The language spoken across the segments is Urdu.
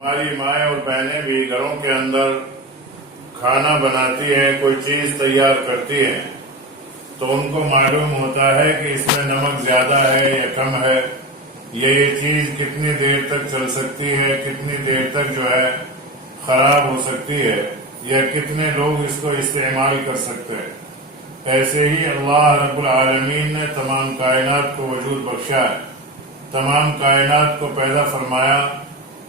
ہماری مائیں اور بہنیں بھی گھروں کے اندر کھانا بناتی ہیں، کوئی چیز تیار کرتی ہیں تو ان کو معلوم ہوتا ہے کہ اس میں نمک زیادہ ہے یا کم ہے، یہ چیز کتنی دیر تک چل سکتی ہے، کتنی دیر تک خراب ہو سکتی ہے، یا کتنے لوگ اس کو استعمال کر سکتے ہیں۔ ایسے ہی اللہ رب العالمین نے تمام کائنات کو وجود بخشا ہے، تمام کائنات کو پیدا فرمایا۔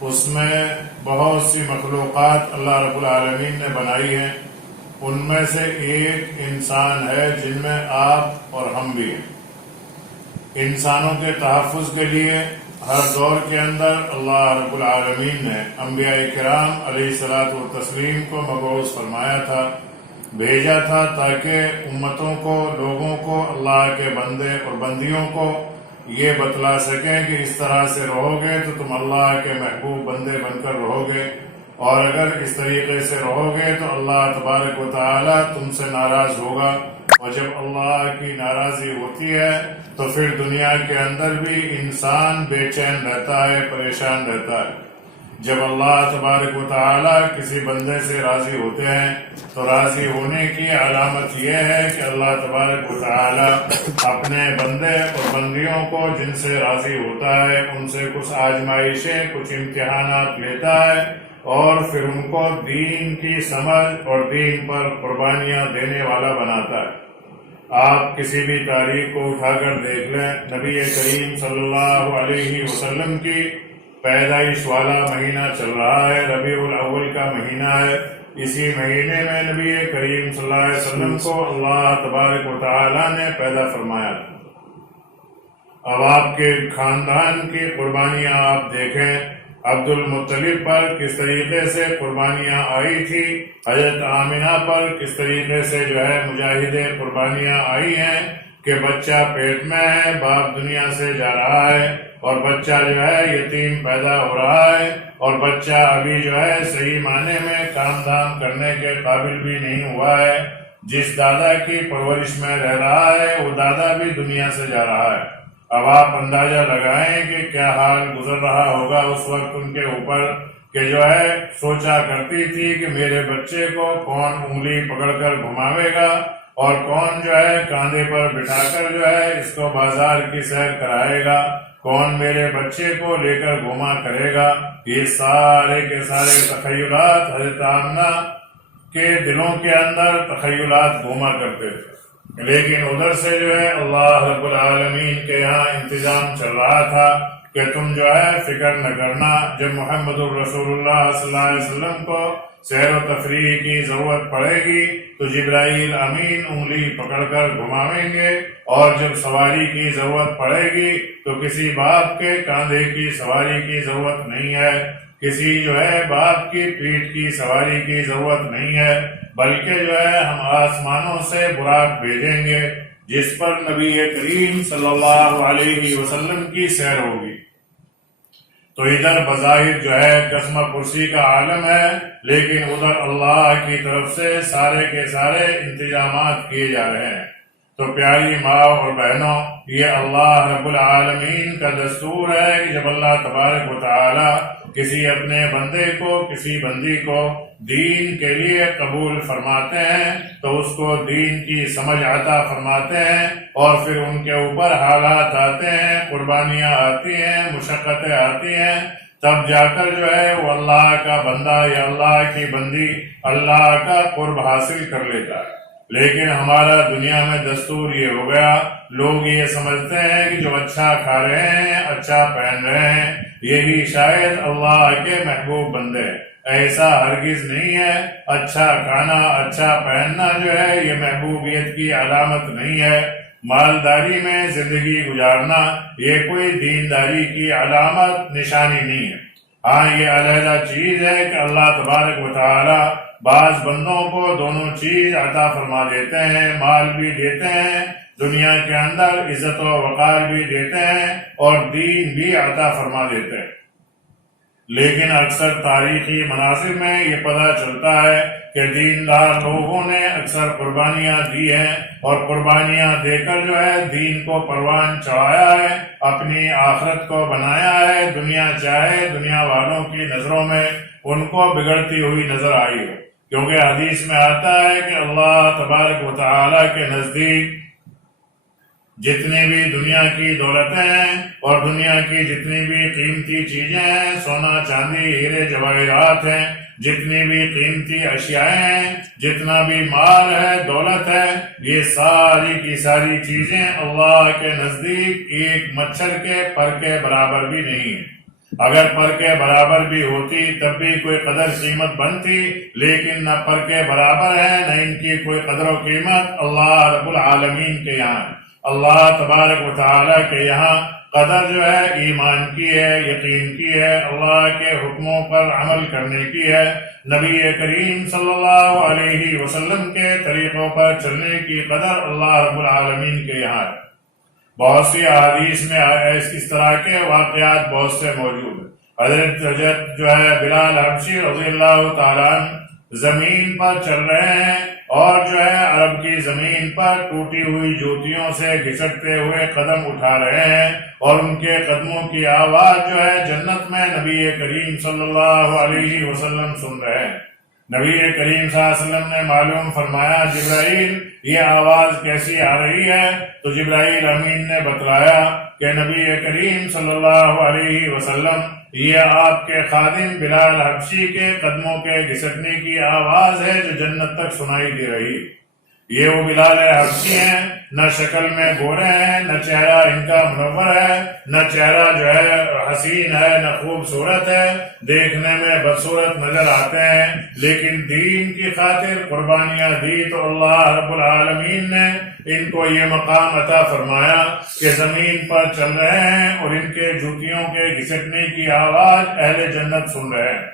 اس میں بہت سی مخلوقات اللہ رب العالمین نے بنائی ہیں، ان میں سے ایک انسان ہے جن میں آپ اور ہم بھی ہیں۔ انسانوں کے تحفظ کے لیے ہر دور کے اندر اللہ رب العالمین نے انبیاء کرام علیہ الصلاۃ والتسلیم کو مبعوث فرمایا تھا، بھیجا تھا تاکہ امتوں کو، لوگوں کو، اللہ کے بندے اور بندیوں کو یہ بتلا سکیں کہ اس طرح سے رہو گے تو تم اللہ کے محبوب بندے بن کر رہو گے، اور اگر اس طریقے سے رہو گے تو اللہ تبارک و تعالی تم سے ناراض ہوگا، اور جب اللہ کی ناراضی ہوتی ہے تو پھر دنیا کے اندر بھی انسان بے چین رہتا ہے، پریشان رہتا ہے۔ جب اللہ تبارک و تعالی کسی بندے سے راضی ہوتے ہیں تو راضی ہونے کی علامت یہ ہے کہ اللہ تبارک و تعالی اپنے بندے اور بندیوں کو جن سے راضی ہوتا ہے ان سے کچھ آزمائشیں، کچھ امتحانات لیتا ہے، اور پھر ان کو دین کی سمجھ اور دین پر قربانیاں دینے والا بناتا ہے۔ آپ کسی بھی تاریخ کو اٹھا کر دیکھ لیں، نبی کریم صلی اللہ علیہ وسلم کی پیدائش والا مہینہ چل رہا ہے، ربیع الاول کا مہینہ ہے۔ اسی مہینے میں نبی کریم صلی اللہ علیہ وسلم کو اللہ تبارک و تعالی نے پیدا فرمایا تھا۔ اب آپ کے خاندان کی قربانیاں آپ دیکھیں، عبد المطلب پر کس طریقے سے قربانیاں آئی تھی، حضرت آمنہ پر کس طریقے سے مجاہد قربانیاں آئی ہیں کہ بچہ پیٹ میں ہے، باپ دنیا سے جا رہا ہے، اور بچہ یتیم پیدا ہو رہا ہے، اور بچہ ابھی صحیح معنی میں کام دھام کرنے کے قابل بھی نہیں ہوا ہے۔ جس دادا کی پرورش میں رہ رہا ہے وہ دادا بھی دنیا سے جا رہا ہے۔ اب آپ اندازہ لگائیں کہ کیا حال گزر رہا ہوگا اس وقت ان کے اوپر کہ سوچا کرتی تھی کہ میرے بچے کو کون انگلی پکڑ کر گھماوے گا، اور کون کاندھے پر بٹھا کر اس کو بازار کی سیر کرائے گا، کون میرے بچے کو لے کر گھما کرے گا۔ یہ سارے کے سارے تخیلات حضرت آمنہ کے دلوں کے اندر تخیلات گھوما کرتے تھے، لیکن ادھر سے اللہ رب العالمین کے یہاں انتظام چل رہا تھا کہ تم فکر نہ کرنا، جب محمد الرسول اللہ صلی اللہ علیہ وسلم کو سیر و تفریح کی ضرورت پڑے گی تو جبرائیل امین انگلی پکڑ کر گھماویں گے، اور جب سواری کی ضرورت پڑے گی تو کسی باپ کے کاندھے کی سواری کی ضرورت نہیں ہے، کسی باپ کی پیٹھ کی سواری کی ضرورت نہیں ہے، بلکہ ہم آسمانوں سے براق بھیجیں گے جس پر نبی کریم صلی اللہ علیہ وسلم کی سیر ہوگی۔ تو ادھر بظاہر قسمہ پرسی کا عالم ہے، لیکن ادھر اللہ کی طرف سے سارے کے سارے انتظامات کیے جا رہے ہیں۔ تو پیاری ماں اور بہنوں، یہ اللہ رب العالمین کا دستور ہے کہ جب اللہ تبارک و تعالی کسی اپنے بندے کو، کسی بندی کو دین کے لیے قبول فرماتے ہیں تو اس کو دین کی سمجھ عطا فرماتے ہیں، اور پھر ان کے اوپر حالات آتے ہیں، قربانیاں آتی ہیں، مشقتیں آتی ہیں، تب جا کر وہ اللہ کا بندہ یا اللہ کی بندی اللہ کا قرب حاصل کر لیتا ہے۔ لیکن ہمارا دنیا میں دستور یہ ہو گیا، لوگ یہ سمجھتے ہیں کہ جو اچھا کھا رہے ہیں، اچھا پہن رہے ہیں، یہی شاید اللہ کے محبوب بندے ہیں۔ ایسا ہرگز نہیں ہے۔ اچھا کھانا، اچھا پہننا یہ محبوبیت کی علامت نہیں ہے۔ مالداری میں زندگی گزارنا یہ کوئی دینداری کی علامت، نشانی نہیں ہے۔ ہاں، یہ علیحدہ چیز ہے کہ اللہ تبارک و تعالی بعض بندوں کو دونوں چیز عطا فرما دیتے ہیں، مال بھی دیتے ہیں، دنیا کے اندر عزت و وقار بھی دیتے ہیں، اور دین بھی عطا فرما دیتے ہیں۔ لیکن اکثر تاریخی مناظر میں یہ پتہ چلتا ہے کہ دیندار لوگوں نے اکثر قربانیاں دی ہیں اور قربانیاں دے کر جو ہے دین کو پروان چڑھایا ہے، اپنی آخرت کو بنایا ہے، دنیا چاہے دنیا والوں کی نظروں میں ان کو بگڑتی ہوئی نظر آئی ہے، کیونکہ حدیث میں آتا ہے کہ اللہ تبارک و تعالی کے نزدیک جتنی بھی دنیا کی دولتیں ہیں اور دنیا کی جتنی بھی قیمتی چیزیں ہیں، سونا چاندی ہیرے جواہرات ہیں، جتنی بھی قیمتی اشیاء ہیں، جتنا بھی مال ہے دولت ہے، یہ ساری کی ساری چیزیں اللہ کے نزدیک ایک مچھر کے پر کے برابر بھی نہیں ہیں۔ اگر پر کے برابر بھی ہوتی تب بھی کوئی قدر قیمت بنتی، لیکن نہ پر کے برابر ہے نہ ان کی کوئی قدر و قیمت اللہ رب العالمین کے یہاں ہے۔ اللہ تبارک و تعالیٰ کے یہاں قدر جو ہے ایمان کی ہے، یقین کی ہے، اللہ کے حکموں پر عمل کرنے کی ہے، نبی کریم صلی اللہ علیہ وسلم کے طریقوں پر چلنے کی قدر اللہ رب العالمین کے یہاں ہے۔ بہت سی احادیث میں اس طرح کے واقعات بہت سے موجود ہیں۔ حضرت جو ہے بلال حبشی رضی اللہ تعالیٰ زمین پر چل رہے ہیں اور جو ہے عرب کی زمین پر ٹوٹی ہوئی جوتیوں سے گھسٹتے ہوئے قدم اٹھا رہے ہیں، اور ان کے قدموں کی آواز جو ہے جنت میں نبی کریم صلی اللہ علیہ وسلم سن رہے ہیں۔ نبی کریم صلی اللہ علیہ وسلم نے معلوم فرمایا جبرائیل یہ آواز کیسی آ رہی ہے؟ تو جبرائیل امین نے بتلایا کہ نبی کریم صلی اللہ علیہ وسلم یہ آپ کے خادم بلال حبشی کے قدموں کے گھسٹنے کی آواز ہے جو جنت تک سنائی دے رہی۔ یہ وہ بلال حبشی ہیں، نہ شکل میں گورے ہیں، نہ چہرہ ان کا منور ہے، نہ چہرہ جو ہے حسین ہے، نہ خوبصورت ہے، دیکھنے میں بدصورت نظر آتے ہیں، لیکن دین کی خاطر قربانیاں دی تو اللہ رب العالمین نے ان کو یہ مقام عطا فرمایا کہ زمین پر چل رہے ہیں اور ان کے جوتیوں کے گھسٹنے کی آواز اہل جنت سن رہے ہیں۔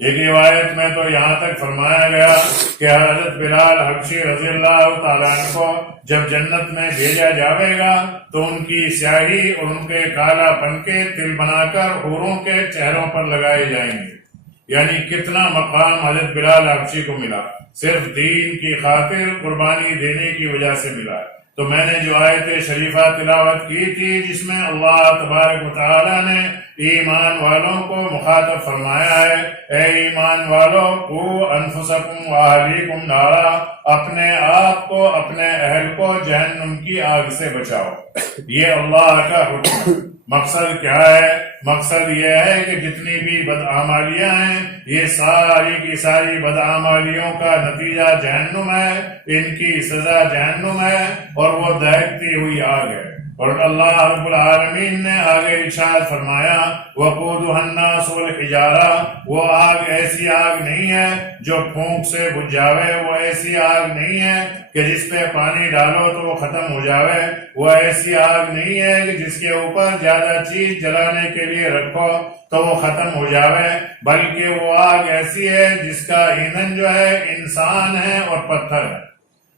ایک روایت میں تو یہاں تک فرمایا گیا کہ حضرت بلال حبشی رضی اللہ تعالیٰ عنہ کو جب جنت میں بھیجا جاوے گا تو ان کی سیاہی اور ان کے کالا پن کے تل بنا کر حوروں کے چہروں پر لگائے جائیں گے۔ یعنی کتنا مقام حضرت بلال حبشی کو ملا، صرف دین کی خاطر قربانی دینے کی وجہ سے ملا۔ تو میں نے جو آیت شریفہ تلاوت کی تھی جس میں اللہ تبارک و تعالیٰ نے ایمان والوں کو مخاطب فرمایا ہے، اے ایمان والوں قو انفسکم واہلیکم نارا، اپنے آپ کو اپنے اہل کو جہنم کی آگ سے بچاؤ۔ یہ اللہ کا حکم۔ مقصد کیا ہے؟ مقصد یہ ہے کہ جتنی بھی بدعمالیاں ہیں یہ ساری کی ساری بدعمالیوں کا نتیجہ جہنم ہے، ان کی سزا جہنم ہے اور وہ دہکتی ہوئی آگ ہے۔ اور اللہ رب العالمین نے آگے ارشاد فرمایا وقودها الناس والحجارہ، وہ آگ ایسی آگ نہیں ہے جو پھونک سے بجھ جاوے، وہ ایسی آگ نہیں ہے کہ جس پہ پانی ڈالو تو وہ ختم ہو جاوے، وہ ایسی آگ نہیں ہے کہ جس کے اوپر زیادہ چیز جلانے کے لیے رکھو تو وہ ختم ہو جاوے، بلکہ وہ آگ ایسی ہے جس کا ایندھن جو ہے انسان ہے اور پتھر ہے۔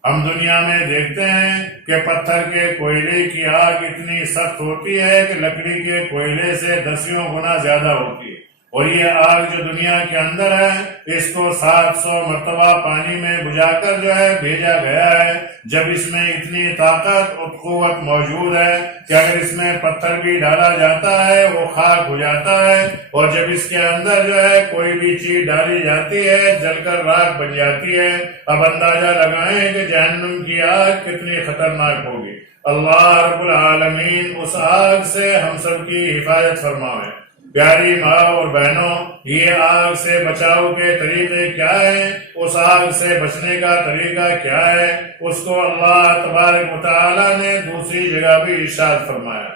ہم دنیا میں دیکھتے ہیں کہ پتھر کے کوئلے کی آگ اتنی سخت ہوتی ہے کہ لکڑی کے کوئلے سے 10 گنا زیادہ ہوتی ہے، اور یہ آگ جو دنیا کے اندر ہے اس کو 700 مرتبہ پانی میں بجھا کر جو ہے بھیجا گیا ہے۔ جب اس میں اتنی طاقت اور قوت موجود ہے کہ اگر اس میں پتھر بھی ڈالا جاتا ہے وہ خاک ہو جاتا ہے، اور جب اس کے اندر جو ہے کوئی بھی چیز ڈالی جاتی ہے جل کر راکھ بن جاتی ہے۔ اب اندازہ لگائیں کہ جہنم کی آگ کتنی خطرناک ہوگی۔ اللہ رب العالمین اس آگ سے ہم سب کی حفاظت فرمائے۔ پیاری ماں اور بہنوں، یہ آگ سے بچاؤ کے طریقے کیا ہیں؟ اس آگ سے بچنے کا طریقہ کیا ہے؟ اس کو اللہ تبارک و تعالیٰ نے دوسری جگہ بھی ارشاد فرمایا۔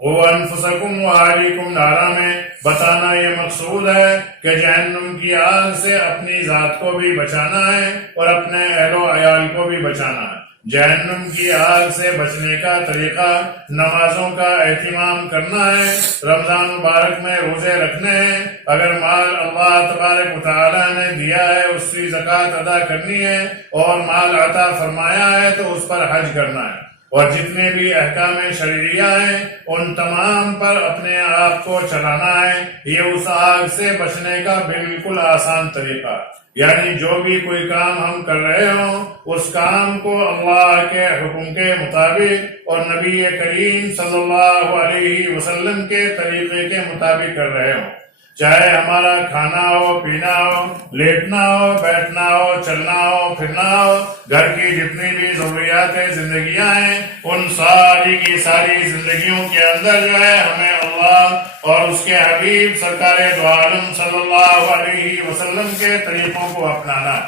وَأَنفُسَكُمْ وَأَهْلِيكُمْ نارا میں بتانا یہ مقصود ہے کہ جہنم کی آگ سے اپنی ذات کو بھی بچانا ہے اور اپنے اہل و عیال کو بھی بچانا ہے۔ جہنم کی آگ سے بچنے کا طریقہ نمازوں کا اہتمام کرنا ہے، رمضان مبارک میں روزے رکھنے ہیں، اگر مال اللہ تبارک و تعالیٰ نے دیا ہے اس کی زکوٰۃ ادا کرنی ہے، اور مال عطا فرمایا ہے تو اس پر حج کرنا ہے۔ اور جتنے بھی احکام شرعیہ ہیں ان تمام پر اپنے آپ کو چلانا ہے. یہ اس آگ سے بچنے کا بالکل آسان طریقہ، یعنی جو بھی کوئی کام ہم کر رہے ہوں اس کام کو اللہ کے حکم کے مطابق اور نبی کریم صلی اللہ علیہ وسلم کے طریقے کے مطابق کر رہے ہوں. چاہے ہمارا کھانا ہو، پینا ہو، لیٹنا ہو، بیٹھنا ہو، چلنا ہو، پھرنا ہو، گھر کی جتنی بھی ضروریات زندگیاں ہیں ان ساری کی ساری زندگیوں کے اندر جو ہے ہمیں اللہ اور اس کے حبیب سرکار دو عالم صلی اللہ علیہ وسلم کے طریقوں کو اپنانا.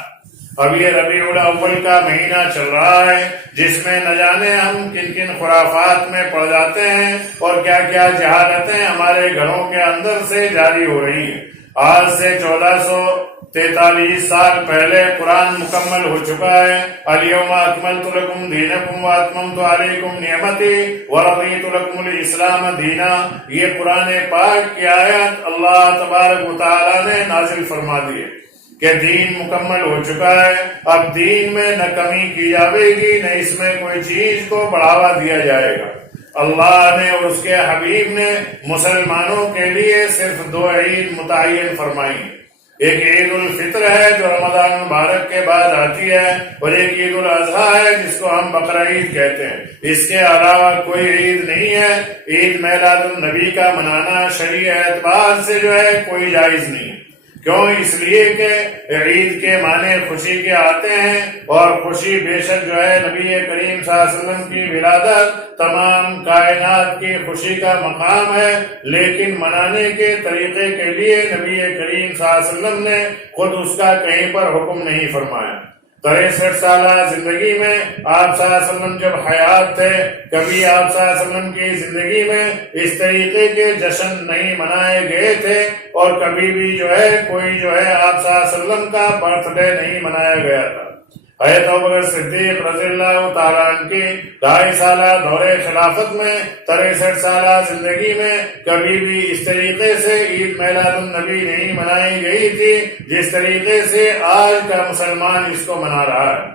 اب یہ ربیع الاول کا مہینہ چل رہا ہے جس میں نہ جانے ہم کن کن خرافات میں پڑ جاتے ہیں اور کیا کیا جہالتیں ہمارے گھروں کے اندر سے جاری ہو رہی ہیں. آج سے 1443 سال پہلے قرآن مکمل ہو چکا ہے. الیوم اکملت لکم دینکم واتممت علیکم نعمتی ورضیت لکم الاسلام دینا. یہ قرآن پاک کی آیت اللہ تبارک و تعالی نے نازل فرما دی ہے کہ دین مکمل ہو چکا ہے. اب دین میں نہ کمی کی جائے گی نہ اس میں کوئی چیز کو بڑھاوا دیا جائے گا. اللہ نے اور اس کے حبیب نے مسلمانوں کے لیے صرف 2 عید متعین فرمائی. ایک عید الفطر ہے جو رمضان المبارک کے بعد آتی ہے، اور ایک عید الاضحیٰ ہے جس کو ہم بقرعید کہتے ہیں. اس کے علاوہ کوئی عید نہیں ہے. عید میلاد النبی کا منانا شرعی اعتبار سے جو ہے کوئی جائز نہیں. کیوں؟ اس لیے کہ عید کے معنی خوشی کے آتے ہیں، اور خوشی بے شک جو ہے نبی کریم صلی اللہ علیہ وسلم کی ولادت تمام کائنات کی خوشی کا مقام ہے. لیکن منانے کے طریقے کے لیے نبی کریم صلی اللہ علیہ وسلم نے خود اس کا کہیں پر حکم نہیں فرمایا. 63 سالہ زندگی میں آپ صلی اللہ علیہ وسلم جب حیات تھے کبھی آپ صلی اللہ علیہ وسلم کی زندگی میں اس طریقے کے جشن نہیں منائے گئے تھے، اور کبھی بھی جو ہے کوئی جو ہے آپ صلی اللہ علیہ وسلم کا برتھ ڈے نہیں منایا گیا تھا. حضرت ابوبکر صدیق رضی اللہ تعالیٰ عنہ کی 2.5 سالہ دور خلافت میں 63 سالہ زندگی میں کبھی بھی اس طریقے سے عید میلاد النبی نہیں منائی گئی تھی جس طریقے سے آج کا مسلمان اس کو منا رہا ہے.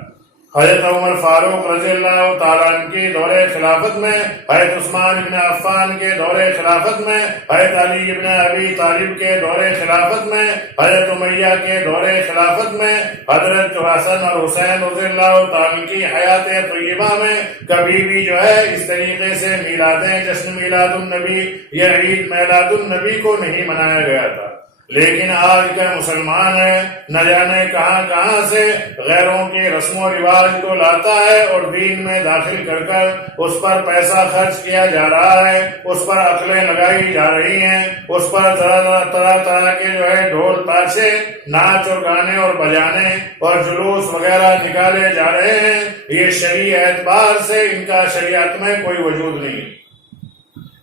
حضرت عمر فاروق رضی اللہ تعالیٰ عنہ کی دور خلافت میں، حضرت عثمان بن عفان کے دور خلافت میں، حضرت علی بن ابی طالب کے دور خلافت میں، حضرت امیہ کے دور خلافت میں، حضرت حسن اور حسین رضی اللہ تعالیٰ عنہ کی حیات طیبہ میں کبھی بھی جو ہے اس طریقے سے میلادیں جشن میلاد النبی یا عید میلاد النبی کو نہیں منایا گیا تھا. لیکن آج کا مسلمان ہے نہ جانے کہاں کہاں سے غیروں کی رسم و رواج کو لاتا ہے اور دین میں داخل کر کر اس پر پیسہ خرچ کیا جا رہا ہے، اس پر عقلیں لگائی جا رہی ہیں، اس پر طرح طرح کے جو ہے ڈھول تاشے ناچ اور گانے اور بجانے اور جلوس وغیرہ نکالے جا رہے ہیں. یہ شرعی اعتبار سے ان کا شریعت میں کوئی وجود نہیں.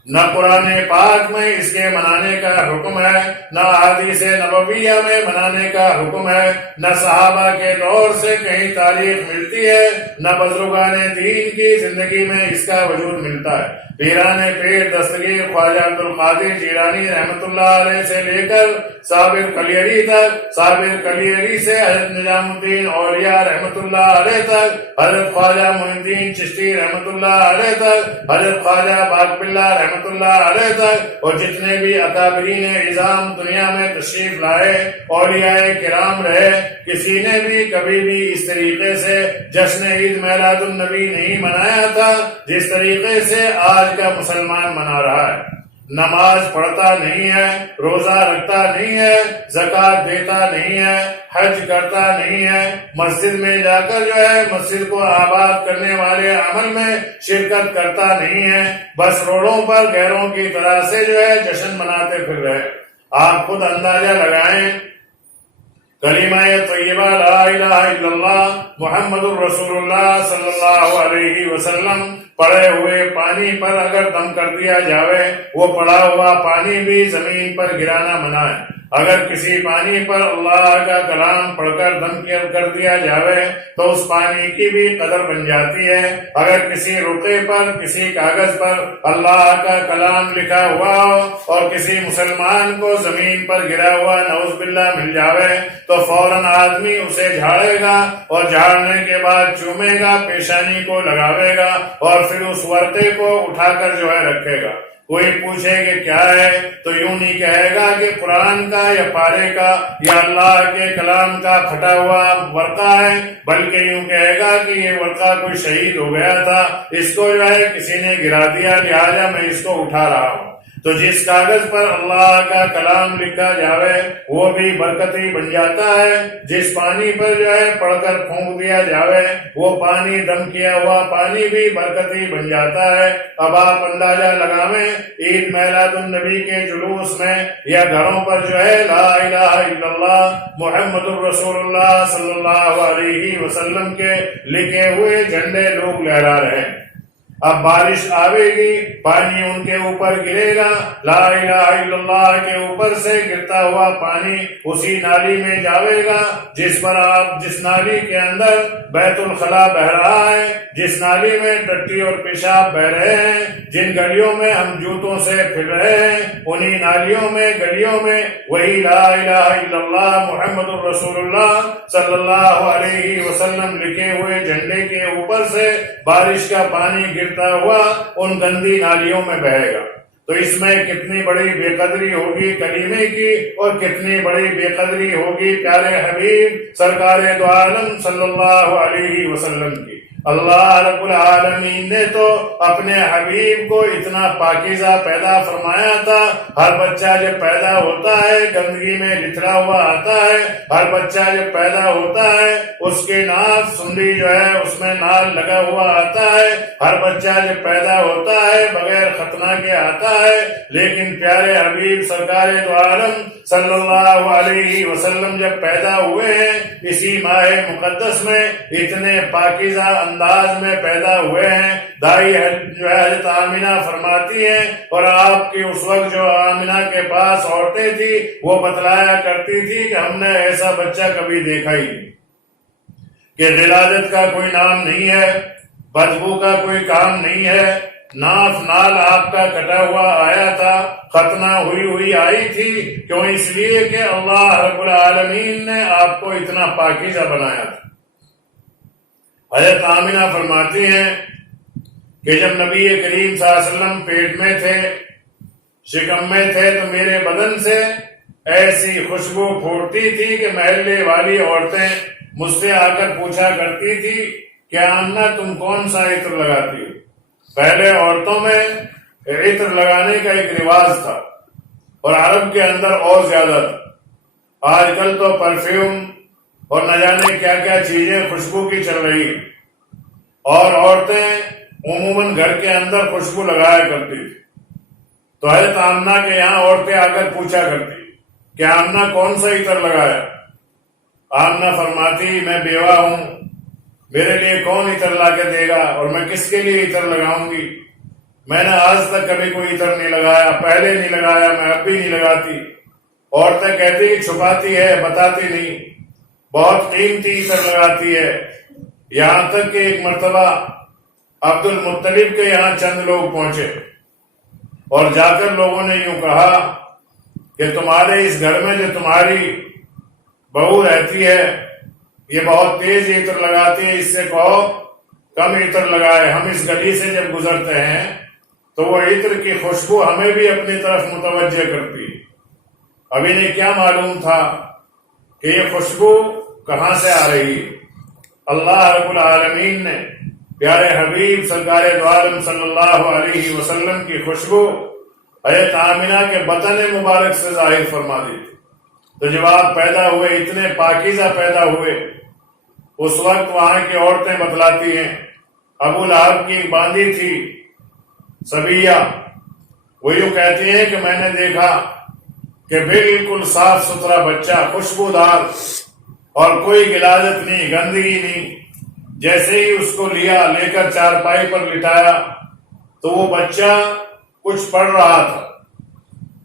نہ قرآن پاک میں اس کے منانے کا حکم ہے، نہ احادیث نبویہ میں منانے کا حکم ہے، نہ صحابہ کے دور سے کہیں تاریخ ملتی ہے، نہ بزرگان دین کی زندگی میں اس کا وجود ملتا ہے. پیران پیر دستگیر خواجہ عبد القادر جیلانی رحمۃ اللہ علیہ سے لے کر صابر کلیری تک، صابر کلیری سے حضرت نظام الدین اولیاء رحمۃ اللہ علیہ تک، حضرت خواجہ معین الدین چشتی رحمۃ اللہ علیہ تک، حضرت خواجہ باقبلہ رحمۃ اللہ علیہ تک، اور جتنے بھی اکابرین عظام دنیا میں تشریف لائے اولیاء کرام رہے، کسی نے بھی کبھی بھی اس طریقے سے جشن عید میلاد النبی نہیں منایا تھا جس طریقے سے آج کا مسلمان منا رہا ہے. نماز پڑھتا نہیں ہے، روزہ رکھتا نہیں ہے، زکوٰۃ دیتا نہیں ہے، حج کرتا نہیں ہے، مسجد میں جا کر جو ہے مسجد کو آباد کرنے والے عمل میں شرکت کرتا نہیں ہے، بس روڈوں پر غیروں کی طرح سے جو ہے جشن مناتے پھر رہے. آپ خود اندازہ لگائیں، کلمہ طیبہ لا الہ الا اللہ محمد الرسول اللہ صلی اللہ علیہ وسلم پڑے ہوئے پانی پر اگر دم کر دیا جاوے، وہ پڑا ہوا پانی بھی زمین پر گرانا منع ہے. اگر کسی پانی پر اللہ کا کلام پڑھ کر دم کر دیا جاوے تو اس پانی کی بھی قدر بن جاتی ہے۔ اگر کسی رقعے پر، کسی کاغذ پر اللہ کا کلام لکھا ہوا ہو اور کسی مسلمان کو زمین پر گرا ہوا نعوذ باللہ مل جاوے تو فوراً آدمی اسے جھاڑے گا اور جھاڑنے کے بعد چومے گا، پیشانی کو لگاوے گا اور پھر اس ورقے کو اٹھا کر جو ہے رکھے گا۔ کوئی پوچھے کہ کیا ہے تو یوں نہیں کہے گا کہ قرآن کا یا پارے کا یا اللہ کے کلام کا پھٹا ہوا ورقہ ہے، بلکہ یوں کہے گا کہ یہ ورقہ کوئی شہید ہو گیا تھا، اس کو جو ہے کسی نے گرا دیا، لہٰذا میں اس کو اٹھا رہا ہوں۔ تو جس کاغذ پر اللہ کا کلام لکھا جاوے وہ بھی برکتی بن جاتا ہے، جس پانی پر جو ہے پڑھ کر پھونک دیا جاوے وہ پانی دم کیا ہوا پانی بھی برکتی بن جاتا ہے۔ اب آپ اندازہ لگاویں عید میلاد النبی کے جلوس میں یا گھروں پر جو ہے لا الہ الا اللہ محمد الرسول اللہ صلی اللہ علیہ وسلم کے لکھے ہوئے جھنڈے لوگ لہرا رہے ہیں۔ اب بارش آئے گی، پانی ان کے اوپر گرے گا، لا الہ الا اللہ کے اوپر سے گرتا ہوا پانی اسی نالی میں جاوے گا جس نالی کے اندر بیت الخلا بہ رہا ہے، جس نالی میں ٹٹی اور پیشاب بہ رہے ہیں، جن گلیوں میں ہم جوتوں سے پھر رہے ہیں، انہی نالیوں میں گلیوں میں وہی لا الہ الا اللہ محمد الرسول اللہ صلی اللہ علیہ وسلم لکھے ہوئے جھنڈے کے اوپر سے بارش کا پانی گرتا ہوا ان گندی نالیوں میں بہے گا۔ تو اس میں کتنی بڑی بے قدری ہوگی کلیمے کی اور کتنی بڑی بے قدری ہوگی پیارے حبیب سرکار دو عالم صلی اللہ علیہ وسلم کی۔ اللہ رب العالمین نے تو اپنے حبیب کو اتنا پاکیزہ پیدا فرمایا تھا، ہر بچہ جب پیدا ہوتا ہے گندگی میں لتھڑا ہوا آتا ہے، ہر بچہ جب پیدا ہوتا ہے اس کے ناک سنڈی جو ہے اس میں نال لگا ہوا آتا ہے، ہر بچہ جب پیدا ہوتا ہے بغیر ختنہ کے آتا ہے، لیکن پیارے حبیب سرکار دو عالم صلی اللہ علیہ وسلم جب پیدا ہوئے ہیں اسی ماہ مقدس میں اتنے پاکیزہ انداز میں پیدا ہوئے ہیں۔ دائی جو حضرت آمینہ فرماتی ہیں اور آپ کی اس وقت جو آمینہ کے پاس عورتیں تھی وہ بتلایا کرتی تھی کہ ہم نے ایسا بچہ کبھی دیکھا ہی نہیں، کہ غلادت کا کوئی نام نہیں ہے، بدبو کا کوئی کام نہیں ہے، ناف نال آپ کا کٹا ہوا آیا تھا، ختنہ ہوئی آئی تھی، کیوں؟ اس لیے کہ اللہ رب العالمین نے آپ کو اتنا پاکیزہ بنایا تھا۔ حضرت آمینہ فرماتی ہیں کہ جب نبی کریم صلی اللہ علیہ وسلم پیٹ میں تھے، شکم میں تھے، تو میرے بدن سے ایسی خوشبو پھوٹتی تھی کہ محلے والی عورتیں مجھ سے آ کر پوچھا کرتی تھی کہ آمنہ تم کون سا عطر لگاتی ہو؟ پہلے عورتوں میں عطر لگانے کا ایک رواج تھا اور عرب کے اندر اور زیادہ تھا۔ آج کل تو پرفیوم اور نہ جانے کیا کیا چیزیں خوشبو کی چل رہی ہیں، اور عورتیں عموماً گھر کے اندر خوشبو لگایا کرتی تھی۔ تو حضرت آمنہ کے یہاں عورتیں آ کر پوچھا کرتی کہ آمنہ کون سا عطر لگایا؟ آمنہ فرماتی میں بیوہ ہوں، میرے لیے کون عطر لا کے دے گا اور میں کس کے لیے عطر لگاؤں گی؟ میں نے آج تک کبھی کوئی عطر نہیں لگایا، پہلے نہیں لگایا، میں اب بھی نہیں لگاتی۔ عورتیں کہتی کہ چھپاتی ہے، بتاتی نہیں، بہت قیمتی عطر لگاتی ہے۔ یہاں تک کہ ایک مرتبہ عبد المطلب کے یہاں چند لوگ پہنچے اور جا کر لوگوں نے یوں کہا کہ تمہارے اس گھر میں جو تمہاری بہو رہتی ہے یہ بہت تیز عطر لگاتی ہے، اس سے کہو کم عطر لگائے، ہم اس گلی سے جب گزرتے ہیں تو وہ عطر کی خوشبو ہمیں بھی اپنی طرف متوجہ کرتی۔ اب انہیں کیا معلوم تھا کہ یہ خوشبو کہاں سے آ رہی ہے؟ اللہ رب العالمین نے پیارے حبیب سرکار دو عالم صلی اللہ علیہ وسلم کی خوشبو حضرت آمینہ کے بطن مبارک سے ظاہر فرما دی تھی۔ تو جب آپ پیدا ہوئے اتنے پاکیزہ پیدا ہوئے، اس وقت وہاں کی عورتیں بتلاتی ہیں، ابو لہب کی ایک باندھی تھی سبیہ، وہ یوں کہتی ہیں کہ میں نے دیکھا کہ بالکل صاف ستھرا بچہ، خوشبودار اور کوئی غلاظت نہیں، گندگی نہیں، جیسے ہی اس کو لے کر چارپائی پر لٹایا تو وہ بچہ کچھ پڑھ رہا تھا،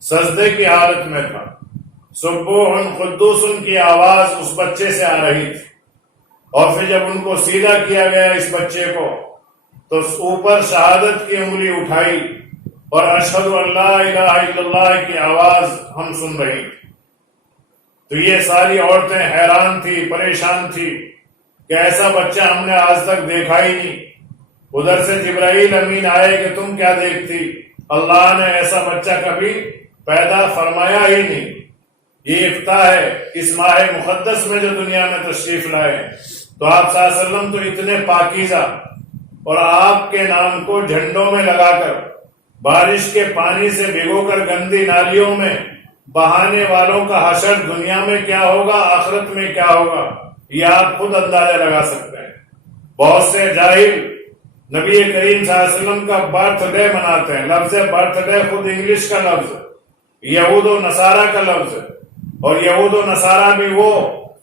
سجدے کی حالت میں تھا، سبوح قدوس کی آواز اس بچے سے آ رہی تھی، اور پھر جب ان کو سیدھا کیا گیا اس بچے کو تو اوپر شہادت کی انگلی اٹھائی اور اشہد ان لا الہ الا اللہ کی آواز ہم سن رہی تھی۔ تو یہ ساری عورتیں حیران تھی، پریشان تھی کہ ایسا بچہ ہم نے آج تک دیکھا ہی نہیں۔ ادھر سے جبرائیل امین آئے کہ تم کیا دیکھتی؟ اللہ نے ایسا بچہ کبھی پیدا فرمایا ہی نہیں۔ یہ افتاح ہے اس ماہ مقدس میں جو دنیا میں تشریف لائے، تو آپ صلی اللہ علیہ وسلم تو اتنے پاکیزہ، اور آپ کے نام کو جھنڈوں میں لگا کر بارش کے پانی سے بھگو کر گندی نالیوں میں بہانے والوں کا حشر دنیا میں کیا ہوگا، آخرت میں کیا ہوگا، یہ آپ خود اندازہ لگا سکتے ہیں۔ بہت سے جاہل نبی کریم صلی اللہ علیہ وسلم کا برتھ ڈے مناتے ہیں۔ لفظ برتھ ڈے خود انگلش کا لفظ، یہود و نصارہ کا لفظ، اور یہود و نصارہ بھی وہ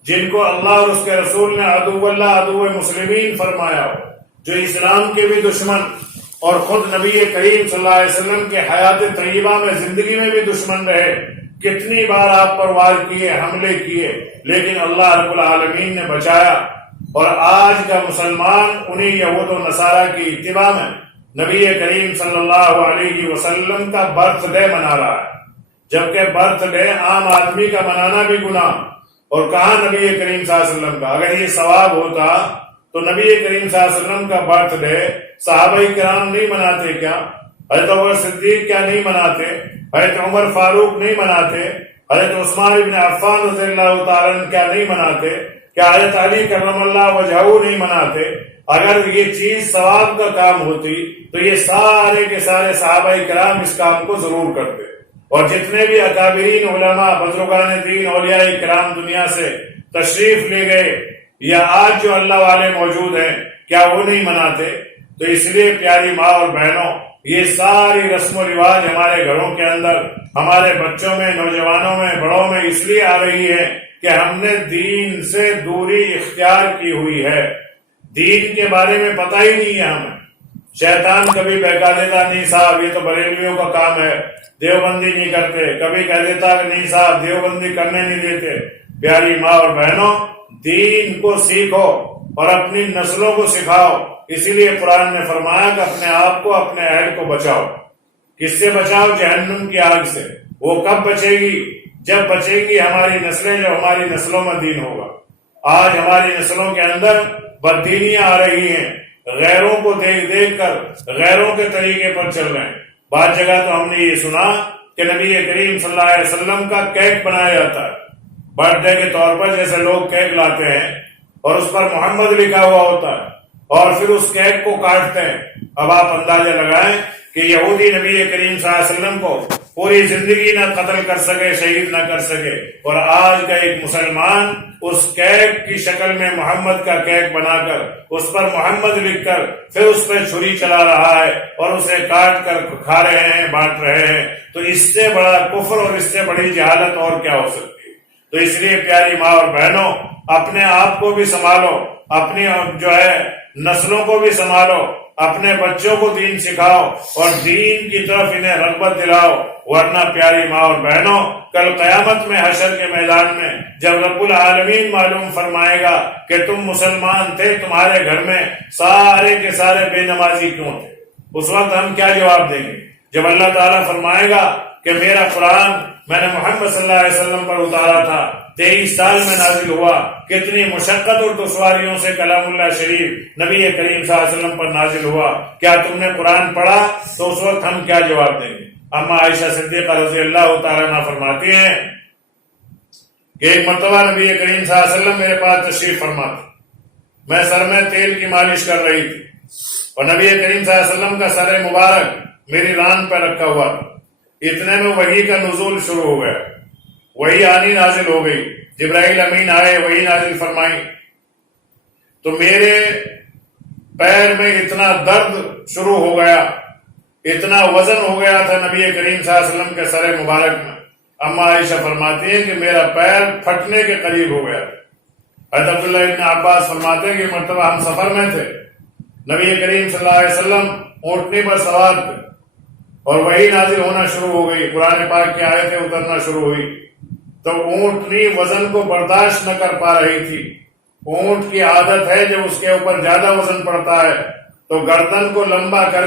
جن کو اللہ اور اس کے رسول نے عدو اللہ عدو مسلمین فرمایا ہو، جو اسلام کے بھی دشمن اور خود نبی کریم صلی اللہ علیہ وسلم کے حیات طیبہ میں زندگی میں بھی دشمن رہے۔ کتنی بار آپ پر وار کیے، حملے کیے، لیکن اللہ رب العالمین نے بچایا، اور آج کا مسلمان انہی یہود و نصارہ کی اتباع میں نبی کریم صلی اللہ علیہ وسلم کا برتھ ڈے منا رہا ہے، جبکہ برتھ ڈے عام آدمی کا منانا بھی گناہ، اور کہاں نبی کریم صلی اللہ علیہ وسلم کا۔ اگر یہ ثواب ہوتا تو نبی کریم صلی اللہ علیہ وسلم کا برتھ ڈے صحابہ کرام نہیں مناتے کیا؟ حضرت ابوبکر صدیق کیا نہیں مناتے؟ حضرت عمر فاروق نہیں مناتے؟ حضرت عثمان بن عفان رضی اللہ تعالیٰ عنہ کیا نہیں مناتے؟ کیا حضرت علی کرم اللہ وجہہ نہیں مناتے؟ اگر یہ چیز ثواب کا کام ہوتی تو یہ سارے کے سارے صحابہ کرام اس کام کو ضرور کرتے، اور جتنے بھی اکابرین علماء بزرگان دین اولیاء کرام دنیا سے تشریف لے گئے یا آج جو اللہ والے موجود ہیں، کیا وہ نہیں مناتے؟ تو اس لیے پیاری ماں اور بہنوں، یہ ساری رسم و رواج ہمارے گھروں کے اندر، ہمارے بچوں میں، نوجوانوں میں، بڑوں میں اس لیے آ رہی ہے کہ ہم نے دین سے دوری اختیار کی ہوئی ہے۔ دین کے بارے میں پتہ ہی نہیں ہے ہمیں۔ شیطان کبھی بہکا دیتا، نہیں صاحب یہ تو بریلویوں کا کام ہے، دیوبندی نہیں کرتے، کبھی کہہ دیتا کہ نہیں صاحب دیوبندی کرنے نہیں دیتے۔ پیاری ماں اور بہنوں، دین کو سیکھو اور اپنی نسلوں کو سکھاؤ۔ اسی لیے قرآن نے فرمایا کہ اپنے آپ کو، اپنے اہل کو بچاؤ۔ کس سے بچاؤ؟ جہنم کی آگ سے۔ وہ کب بچے گی؟ جب بچے گی ہماری نسلیں، جو ہماری نسلوں میں دین ہوگا۔ آج ہماری نسلوں کے اندر بددینیاں آ رہی ہیں، غیروں کو دیکھ دیکھ کر غیروں کے طریقے پر چل رہے ہیں۔ بعض جگہ تو ہم نے یہ سنا کہ نبی کریم صلی اللہ علیہ وسلم کا کیک بنایا جاتا ہے برتھ ڈے کے طور پر، جیسے لوگ کیک لاتے ہیں اور اس پر محمد لکھا ہوا ہوتا ہے، اور پھر اس کیک کو کاٹتے ہیں۔ اب آپ اندازہ لگائیں کہ یہودی نبی کریم صلی اللہ علیہ وسلم کو پوری زندگی نہ قتل کر سکے، شہید نہ کر سکے، اور آج کا ایک مسلمان اس کیک کی شکل میں محمد کا کیک بنا کر اس پر محمد لکھ کر پھر اس پہ چھری چلا رہا ہے اور اسے کاٹ کر کھا رہے ہیں، بانٹ رہے ہیں۔ تو اس سے بڑا کفر اور اس سے بڑی جہالت اور کیا ہو سکتی ہے؟ تو اس لیے پیاری ماں اور بہنوں، اپنے آپ کو بھی سنبھالو، اپنی جو ہے نسلوں کو بھی سنبھالو، اپنے بچوں کو دین سکھاؤ اور دین کی طرف انہیں رغبت دلاؤ، ورنہ پیاری ماں اور بہنوں، کل قیامت میں حشر کے میدان میں جب رب العالمین معلوم فرمائے گا کہ تم مسلمان تھے، تمہارے گھر میں سارے کے سارے بے نمازی کیوں تھے، اس وقت ہم کیا جواب دیں گے؟ جب اللہ تعالیٰ فرمائے گا کہ میرا قرآن میں نے محمد صلی اللہ علیہ وسلم پر اتارا تھا، 23 سال میں نازل ہوا، کتنی مشقت اور دشواریوں سے کلام اللہ شریف نبی کریم صلی اللہ علیہ وسلم پر نازل ہوا، کیا تم نے قرآن پڑھا؟ تو اس وقت ہم کیا جواب دیں گے؟ اما عائشہ صدیقہ رضی اللہ تعالیٰ عنہ فرماتی ہیں کہ ایک مرتبہ نبی کریم صلی اللہ علیہ وسلم میرے پاس تشریف فرما تھے، میں سر میں تیل کی مالش کر رہی تھی، اور نبی کریم صلی اللہ علیہ وسلم کا سر مبارک میری ران پہ رکھا ہوا تھا۔ اتنے میں وحی کا نزول شروع ہو گیا، وحی آنی نازل ہو گئی، جبرائیل امین آئے، وحی نازل فرمائی، تو میرے پیر میں اتنا درد شروع ہو گیا، اتنا وزن ہو گیا تھا نبی کریم صلی اللہ علیہ وسلم کے سر مبارک میں۔ اما عائشہ فرماتی ہیں کہ میرا پیر پھٹنے کے قریب ہو گیا۔ حضرت عبداللہ ابن عباس فرماتے ہیں کہ مرتبہ ہم سفر میں تھے، نبی کریم صلی اللہ علیہ وسلم اونٹنی پر سوار تھے اور وہی نازل ہونا شروع ہو گئی، قرآن پاک کی آیتیں اترنا شروع ہوئی۔ تو اونٹنی وزن کو برداشت نہ کر پا رہی تھی. اونٹ کی عادت ہے جب اس کے اوپر زیادہ وزن پڑتا ہے تو گردن کو لمبا کر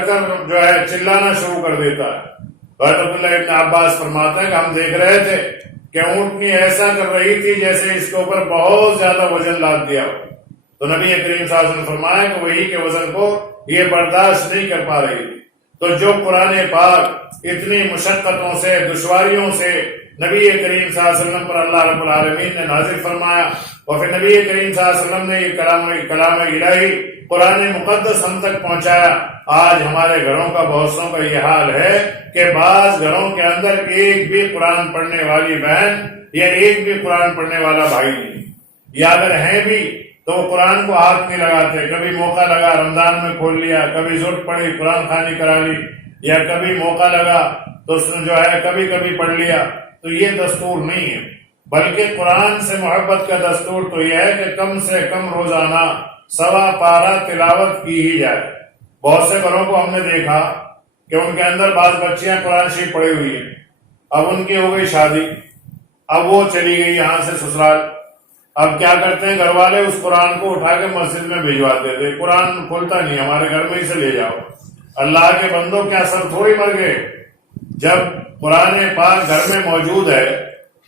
جو ہے چلانا شروع کر دیتا ہے. حضرت عبداللہ ابن عباس فرماتے ہیں کہ ہم دیکھ رہے تھے کہ اونٹنی ایسا کر رہی تھی جیسے اس کے اوپر بہت زیادہ وزن لاد دیا. تو نبی کریم صلی اللہ علیہ وسلم نے فرمایا کہ وہی کے وزن کو یہ برداشت نہیں کر پا رہی. تو جو قرآن پاک اتنی مشقتوں سے دشواریوں سے نبی کریم صلی اللہ علیہ وسلم پر اللہ رب العالمین نے نازل فرمایا اور پھر نبی کریم صلی اللہ علیہ وسلم نے یہ کلام الہی قرآن مقدس ہم تک پہنچایا. آج ہمارے گھروں کا بہت سوں کا یہ حال ہے کہ بعض گھروں کے اندر ایک بھی قرآن پڑھنے والی بہن یا ایک بھی قرآن پڑھنے والا بھائی نہیں, یا اگر ہیں بھی تو وہ قرآن کو ہاتھ نہیں لگاتے. کبھی موقع لگا رمضان میں کھول لیا, کبھی ضرورت پڑی قرآن خوانی کرا لی, یا کبھی موقع لگا تو اس نے جو ہے کبھی کبھی پڑھ لیا. تو یہ دستور نہیں ہے, بلکہ قرآن سے محبت کا دستور تو یہ ہے کہ کم سے کم روزانہ 1.25 پارہ تلاوت کی ہی جائے. بہت سے گھروں کو ہم نے دیکھا کہ ان کے اندر بعض بچیاں قرآن شریف پڑھی ہوئی ہیں, اب ان کی ہو گئی شادی, اب وہ چلی گئی یہاں سے سسرال. اب کیا کرتے ہیں گھر والے, اس قرآن کو اٹھا کے مسجد میں بھیجواتے تھے. قرآن کھولتا نہیں, ہمارے گھر میں ہی سے لے جاؤ. اللہ کے بندوں کیا سب تھوڑی مر گئے؟ جب قرآن پاک گھر میں موجود ہے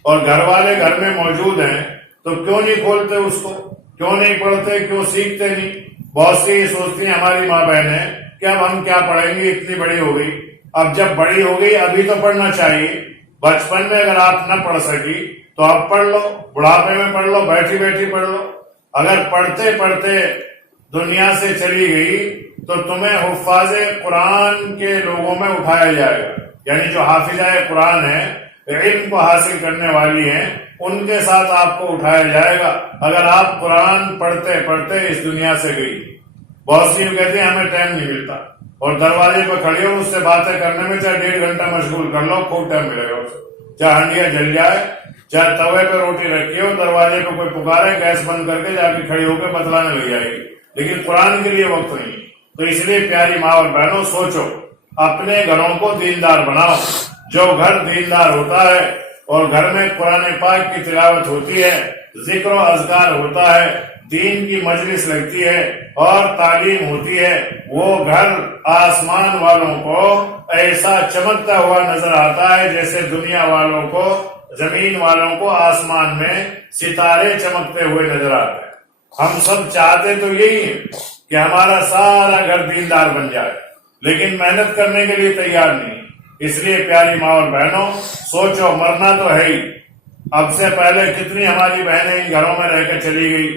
اور گھر والے گھر میں موجود ہیں تو کیوں نہیں کھولتے اس کو, کیوں نہیں پڑھتے, کیوں سیکھتے نہیں؟ بہت سی یہ سوچتی ہیں ہماری ماں بہنیں کہ اب ہم کیا پڑھیں گے, اتنی بڑی ہو گئی. اب جب بڑی ہو گئی ابھی تو پڑھنا چاہیے. بچپن میں اگر آپ نہ پڑھ سکی تو اب پڑھ لو, بڑھاپے میں پڑھ لو, بیٹھی بیٹھی پڑھ لو. اگر پڑھتے پڑھتے دنیا سے چلی گئی تو تمہیں حفاظ قرآن کے لوگوں میں اٹھایا جائے گا. یعنی جو حافظہ قرآن ہے, علم کو حاصل کرنے والی ہیں, ان کے ساتھ آپ کو اٹھایا جائے گا اگر آپ قرآن پڑھتے پڑھتے اس دنیا سے گئی. بہت سی کہتے ہیں ہمیں ٹائم نہیں ملتا, اور دروازے پہ کھڑے ہو اس سے باتیں کرنے میں چاہے 1.5 گھنٹہ مشغول کر لو, خوب ٹائم ملے گا. چاہے ہنڈیا جل جائے, چاہے توے پہ روٹی رکھی ہو, دروازے پہ کوئی پکارے, گیس بند کر کے جا کے کھڑی ہو کے بتلانے لگ جائے گی, لیکن قرآن کے لیے وقت نہیں. تو اس لیے پیاری ماں اور بہنوں, سوچو, اپنے گھروں کو دیندار بناؤ. جو گھر دیندار ہوتا ہے اور گھر میں قرآن پاک کی تلاوت ہوتی ہے, ذکر و اذکار ہوتا ہے, دین کی مجلس لگتی ہے اور تعلیم ہوتی ہے, وہ گھر آسمان والوں کو ایسا چمکتا ہوا نظر آتا ہے جیسے دنیا والوں کو, زمین والوں کو آسمان میں ستارے چمکتے ہوئے نظر آتے ہیں. ہم سب چاہتے تو یہی ہے کہ ہمارا سارا گھر دیندار بن جائے, لیکن محنت کرنے کے لیے تیار نہیں. اس لیے پیاری ماں اور بہنوں, سوچو, مرنا تو ہے ہی. اب سے پہلے کتنی ہماری بہنیں ان گھروں میں رہ کے چلی گئی,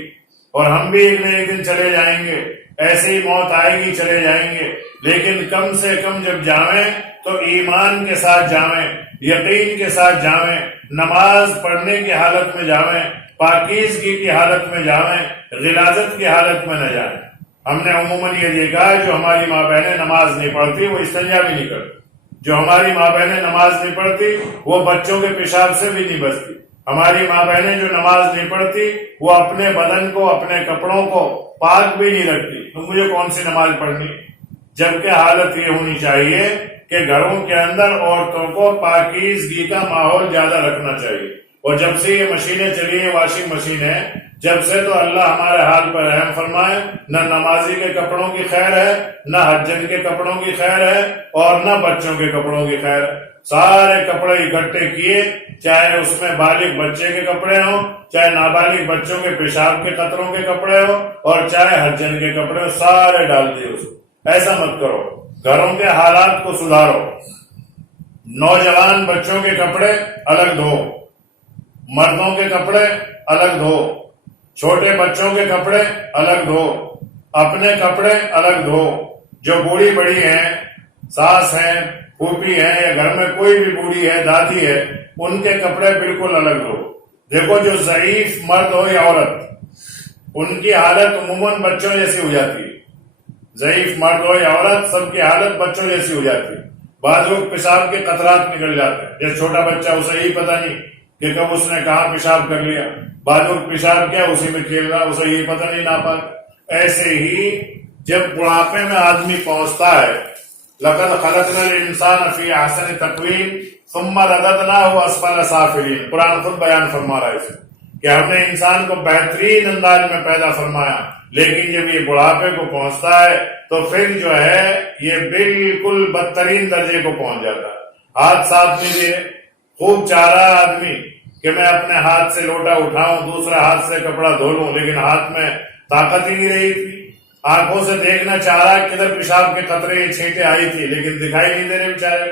اور ہم بھی ایک نہ ایک دن چلے جائیں گے. ایسے ہی موت آئے گی, چلے جائیں گے, لیکن کم سے کم جب جاویں تو ایمان کے ساتھ جاویں, یقین کے ساتھ جاویں, نماز پڑھنے کی حالت میں جاویں, پاکیزگی کی حالت میں جاویں, غلاظت کی حالت میں نہ جائیں. ہم نے عموماً یہ دیکھا ہے جو ہماری ماں بہنیں نماز نہیں پڑھتی وہ استنجا بھی نہیں کرتی. جو ہماری ماں بہنیں نماز نہیں پڑھتی وہ بچوں کے پیشاب سے بھی نہیں بچتی. ہماری ماں بہنیں جو نماز نہیں پڑھتی وہ اپنے بدن کو, اپنے کپڑوں کو پاک بھی نہیں رکھتی. تو مجھے کون سی نماز پڑھنی؟ جبکہ حالت یہ ہونی چاہیے کہ گھروں کے اندر عورتوں کو پاکیزگی کا ماحول زیادہ رکھنا چاہیے. اور جب سے یہ مشینیں چلی ہیں, واشنگ مشینیں, جب سے تو اللہ ہمارے حال پر رحم فرمائے. نہ نمازی کے کپڑوں کی خیر ہے, نہ حجن کے کپڑوں کی خیر ہے, اور نہ بچوں کے کپڑوں کی خیر ہے. سارے کپڑے اکٹھے کیے, چاہے اس میں بالغ بچے کے کپڑے ہوں, چاہے نابالغ بچوں کے پیشاب کے قطروں کے کپڑے ہوں, اور چاہے حجن کے کپڑے ہوں, سارے ڈال دیے اس کو. ایسا مت کرو, گھروں کے حالات کو سدھارو. نوجوان بچوں کے کپڑے الگ دھو, مردوں کے کپڑے الگ دھو, چھوٹے بچوں کے کپڑے الگ دھو, اپنے کپڑے الگ دھو. جو بوڑھی بڑی ہیں, ساس ہیں, پھوپھی ہیں, یا گھر میں کوئی بھی بوڑھی ہے, دادی ہے, ان کے کپڑے بالکل الگ دھو. دیکھو جو ضعیف مرد ہو یا عورت, ان کی حالت عموماً بچوں جیسی ہو جاتی ہے. ضعیف مرد ہو یا عورت, سب کی حالت بچوں جیسی ہو جاتی ہے. بعض لوگ پیشاب کے قطرات نکل جاتے ہیں, جیسے چھوٹا بچہ, اسے ہی پتہ نہیں کہ کب اس نے کہاں پیشاب کر لیا. بعض لوگ پیشاب کیا اسی میں کھیل رہا, اسے یہ پتہ نہیں ناپاک. ایسے ہی جب بڑھاپے میں آدمی پہنچتا ہے, لقد خلقنا الانسان فی احسن تقویم, ثم رددناہ اسفل سافلین. قرآن خود بیان فرما رہا ہے اسے کہ ہم نے انسان کو بہترین انداز میں پیدا فرمایا، لیکن جب یہ بڑھاپے کو پہنچتا ہے تو پھر جو ہے یہ بالکل بدترین درجے کو پہنچ جاتا ہے. ہاتھ ساتھ نہیں دے، خوب چاہ رہا آدمی کہ میں اپنے ہاتھ سے لوٹا اٹھاؤں، دوسرے ہاتھ سے کپڑا دھو لوں، لیکن ہاتھ میں طاقت ہی نہیں رہی تھی. آنکھوں سے دیکھنا چاہ رہا کدھر پیشاب کے قطرے چھینٹیں آئی تھی، لیکن دکھائی نہیں دے رہے بیچارے.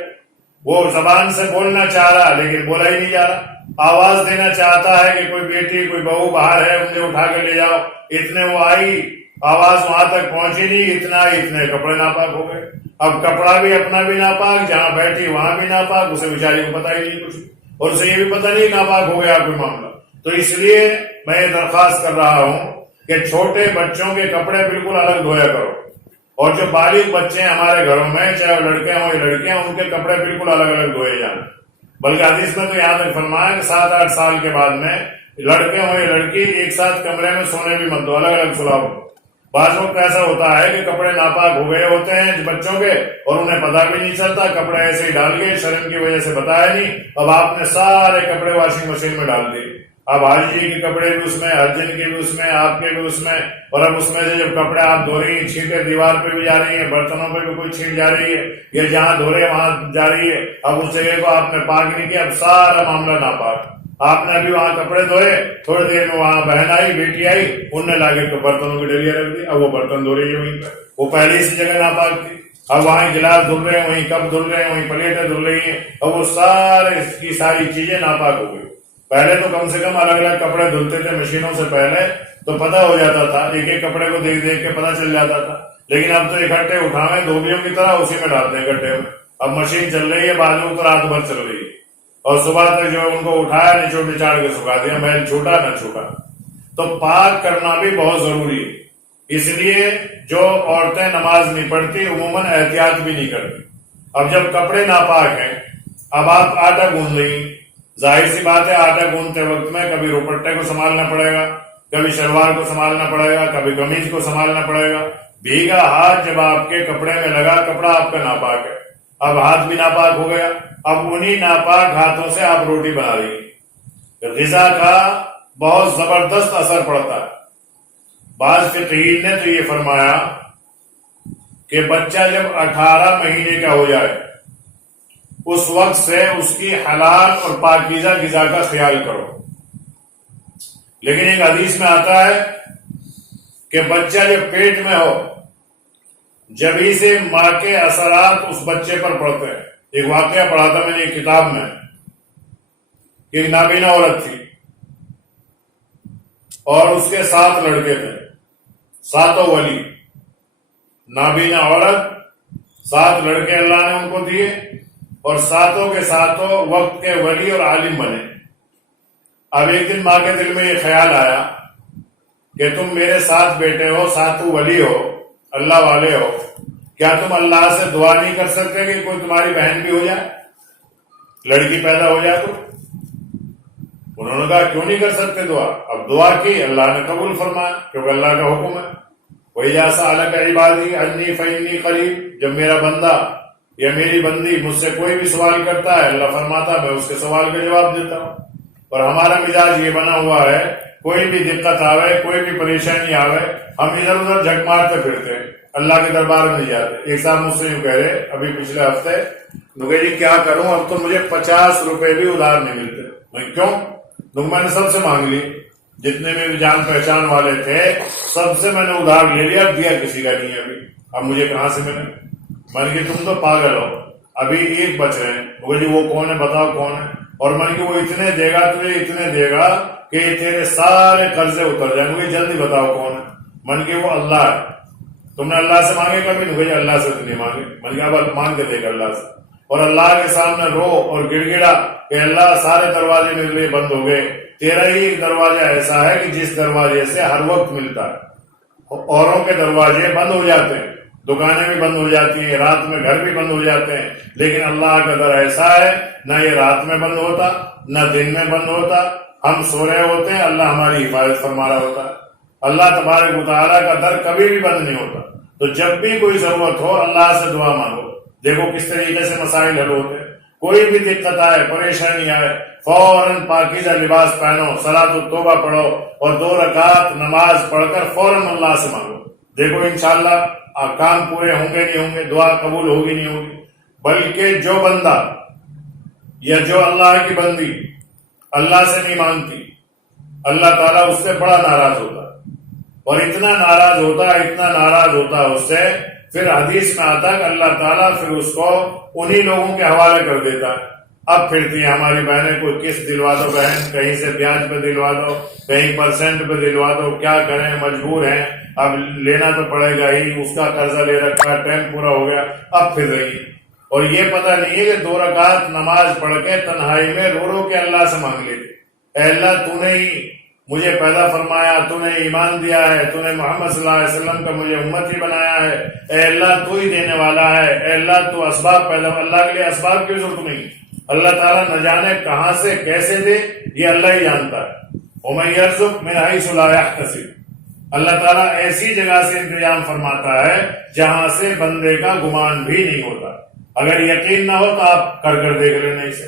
وہ زبان سے بولنا چاہ رہا لیکن بولا ہی نہیں جا رہا. آواز دینا چاہتا ہے کہ کوئی بیٹی کوئی بہو باہر ہے، مجھے اٹھا کے لے جاؤ، اتنے وہ آئی، آواز وہاں تک پہنچی نہیں، اتنے کپڑے ناپاک ہو گئے. اب کپڑا بھی اپنا بھی ناپاک، جہاں بیٹھی وہاں بھی ناپاک، اسے بیچاری کو پتا ہی نہیں کچھ، اور اسے یہ بھی پتا نہیں ناپاک ہو گیا کوئی معاملہ. تو اس لیے میں یہ درخواست کر رہا ہوں کہ چھوٹے بچوں کے کپڑے بالکل الگ دھویا کرو، اور جو بالغ بچے ہیں ہمارے گھروں میں، چاہے وہ لڑکے ہوں یا لڑکیاں، ان کے کپڑے بالکل الگ الگ دھوئے جائیں. بلکہ حدیث میں تو یہاں تک فرمایا کہ 7-8 سال کے بعد میں لڑکے ہوں یا لڑکی ایک ساتھ کمرے میں سونے بھی مت دو، الگ الگ سلاؤ. بعض وقت ایسا ہوتا ہے کہ کپڑے ناپاک ہو گئے ہوتے ہیں بچوں کے اور انہیں پتا بھی نہیں چلتا، کپڑے ایسے ہی ڈال گئے، شرم کی وجہ سے بتایا نہیں، اب آپ نے سارے کپڑے واشنگ مشین میں ڈال دیے. اب حاجی جی کے کپڑے بھی اس میں، ارجن کے بھی اس میں، آپ کے بھی اس میں، اور اب اس میں سے جب کپڑے آپ دھو رہی ہیں، چھینٹیں دیوار پہ بھی جا رہی ہیں، برتنوں پہ بھی کوئی چھینٹ جا رہی ہے، یا جہاں دھو رہے وہاں جا رہی ہے. اب اس جگہ کو آپ نے پاک نہیں کیا، اب سارا معاملہ ناپاک. آپ نے ابھی وہاں کپڑے دھوئے، تھوڑی دیر میں وہاں بہن آئی، بیٹی آئی، انہوں نے لا کے برتنوں کی ڈلیاں رکھ دی. اب وہ برتن دھو رہی ہے وہیں پہ، وہ پہلے ہی جگہ ناپاک تھی. اب وہیں گلاس دھل رہے ہیں، وہیں کپ دھل رہے ہیں، وہیں پلیٹیں دھل رہی ہیں، اب وہ سارے کی ساری چیزیں ناپاک ہو گئی. پہلے تو کم سے کم الگ الگ کپڑے دھلتے تھے مشینوں سے پہلے، تو پتا ہو جاتا تھا، ایک ایک کپڑے کو دیکھ دیکھ کے پتا چل جاتا تھا. لیکن اب تو اکٹھے اٹھاویں دھوبیوں کی طرح اسی میں ڈالتے ہیں گڈھے میں. اب مشین چل رہی ہے، بعضوں تو رات بھر چل رہی ہے، اور صبح تک جو ان کو اٹھایا نچوڑ نچاڑ کے سکھا دیا، محل چھوٹا نہ چھوٹا. تو پاک کرنا بھی بہت ضروری ہے. اس لیے جو عورتیں نماز نہیں پڑھتی عموماً احتیاط بھی نہیں کرتی. اب جب کپڑے ناپاک ہیں، اب آپ آٹا گوندھ رہی، ظاہر سی بات ہے آٹا گوندھتے وقت میں کبھی روپٹے کو سنبھالنا پڑے گا، کبھی شلوار کو سنبھالنا پڑے گا، کبھی قمیض کو سنبھالنا پڑے گا. بھیگا ہاتھ جب آپ کے کپڑے میں لگا، کپڑا آپ کا ناپاک ہے، اب ہاتھ بھی ناپاک ہو گیا. اب انہی ناپاک ہاتھوں سے آپ روٹی بنا رہی ہیں. غذا کا بہت زبردست اثر پڑتا ہے. بعض فقیہین نے تو یہ فرمایا کہ بچہ جب 18 مہینے کا ہو جائے اس وقت سے اس کی حلال اور پاکیزہ غذا کا خیال کرو. لیکن ایک حدیث میں آتا ہے کہ بچہ جب پیٹ میں ہو جبھی سے ماں کے اثرات اس بچے پر پڑتے ہیں. ایک واقعہ پڑھا تھا میں نے ایک کتاب میں کہ ایک نابینا عورت تھی اور اس کے 7 لڑکے تھے، 7 ولی. نابینا عورت، 7 لڑکے اللہ نے ان کو دیے، اور 7 کے 7 وقت کے ولی اور عالم بنے. اب ایک دن ماں کے دل میں یہ خیال آیا کہ تم میرے 7 بیٹے ہو، 7 ولی ہو، اللہ والے ہو، کیا تم اللہ سے دعا نہیں کر سکتے کہ کوئی تمہاری بہن بھی ہو جائے، لڑکی پیدا ہو جائے؟ تو انہوں نے کہا کیوں نہیں کر سکتے دعا. اب دعا کی، اللہ نے قبول فرمایا کیونکہ اللہ کا حکم ہے. وَإِذَا سَأَلَكَ عِبَادِي عَنِّي فَإِنِّي قَرِيبٌ. جب میرا بندہ یا میری بندی مجھ سے کوئی بھی سوال کرتا ہے، اللہ فرماتا میں اس کے سوال کا جواب دیتا ہوں. اور ہمارا مزاج یہ بنا ہوا ہے، کوئی بھی دقت آوے، کوئی بھی پریشانی آوے، ہم ادھر ادھر جھک مارتے پھرتے ہیں، اللہ کے دربار میں نہیں جاتے. ایک صاحب مجھ سے یوں کہہ رہے ابھی پچھلے ہفتے، جی کیا کروں، اب تو مجھے 50 روپے بھی ادھار نہیں ملتے. میں کیوں؟ میں نے سب سے مانگ لی، جتنے میں بھی جان پہچان والے تھے سب سے میں نے ادھار لے لیا، اب دیا کسی کا نہیں ابھی. اب مجھے کہاں سے ملے؟ میں نے کہ تم تو پاگل ہو، ابھی ایک بچ رہے ہیں. مجھے جی وہ کون ہے بتاؤ کون ہے؟ اور میں نے کہ وہ اتنے دے گا تجھے، اتنے دے گا کہ تیرے سارے قرضے اتر جائیں گے، جلدی بتاؤ کون ہے؟ میں نے کہ وہ اللہ ہے. تم نے اللہ سے مانگے کبھی؟ نہیں. اللہ سے تو نہیں مانگے. میں نے کہا اب مانگ کے دے گا اللہ سے. اور اللہ کے سامنے رو اور گڑ گڑا کہ اللہ سارے دروازے میرے لیے بند ہو گئے، تیرا ہی ایک دروازہ ایسا ہے کہ جس دروازے سے ہر وقت ملتا ہے. اوروں کے دروازے بند ہو جاتے ہیں، دکانیں بھی بند ہو جاتی ہیں، رات میں گھر بھی بند ہو جاتے ہیں، لیکن اللہ کا در ایسا ہے نہ یہ رات میں بند ہوتا نہ دن میں بند ہوتا. ہم سو رہے ہوتے ہیں، اللہ ہماری حفاظت فرما رہا ہوتا ہے. اللہ تبارک و تعالیٰ کا در کبھی بھی بند نہیں ہوتا. تو جب بھی کوئی ضرورت ہو اللہ سے دعا مانگو. دیکھو کس طریقے سے مسائل حل ہوتے ہیں. کوئی بھی دقت آئے، پریشانی آئے، فوراً پاکیزہ لباس پہنو، صلاۃ التوبہ پڑھو اور 2 رکعت نماز پڑھ کر فوراً اللہ سے مانگو۔ دیکھو انشاءاللہ کام پورے ہوں گے نہیں ہوں گے، دعا قبول ہوگی نہیں ہوگی۔ بلکہ جو بندہ یا جو اللہ کی بندی اللہ سے نہیں مانگتی، اللہ تعالیٰ اس سے بڑا ناراض ہوتا ہے، اور اتنا ناراض ہوتا ہے اس سے، پھر حدیث میں آتا ہے کہ اللہ تعالیٰ پھر اس کو انہی لوگوں کے حوالے کر دیتا ہے۔ اب پھرتی ہیں ہماری بہنیں، کوئی قسط دلوا دو بہن، کہیں سے بیاج پہ دلوا دو، کہیں % پہ دلوا دو، کیا کریں مجبور ہیں، اب لینا تو پڑے گا ہی، اس کا قرضہ لے رکھا، ٹائم پورا ہو گیا، اب پھر رہی ہے۔ اور یہ پتہ نہیں ہے کہ 2 رکعت نماز پڑھ کے تنہائی میں رو رو کے اللہ سے مانگ لیتے، اے اللہ تو نے ہی مجھے پیدا فرمایا، تو نے ایمان دیا ہے، تو نے محمد صلی اللہ علیہ وسلم کا مجھے امتی بنایا ہے، اے اللہ تو ہی دینے والا ہے، اے اللہ تو اسباب پیدا، اللہ کے لیے اسباب کی ضرورت نہیں، اللہ تعالیٰ نہ جانے کہاں سے کیسے دے، یہ اللہ ہی جانتا ہے۔ وَمَن يَرْزُقْ مِنْ حَيْثُ لَا يَحْتَسِبُ، اللہ تعالیٰ ایسی جگہ سے انتظام فرماتا ہے جہاں سے بندے کا گمان بھی نہیں ہوتا۔ اگر یقین نہ ہو تو آپ کر دیکھ لینا اسے،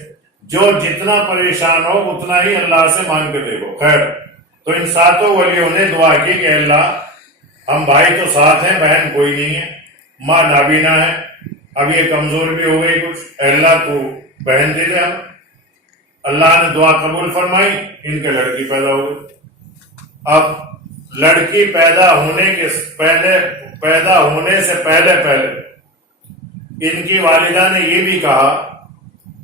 جو جتنا پریشان ہو اتنا ہی اللہ سے مانگ کے دیکھو۔ خیر، تو ان 7 ولیوں نے دعا کی کہ اللہ ہم بھائی تو 7 ہیں، بہن کوئی نہیں ہے، ماں نابینا ہے، اب یہ کمزور بھی ہو گئی کچھ، اے اللہ تو بہن دے دے ہم۔ اللہ نے دعا قبول فرمائی، ان کے لڑکی پیدا ہو گئی۔ اب لڑکی پیدا ہونے سے پہلے ان کی والدہ نے یہ بھی کہا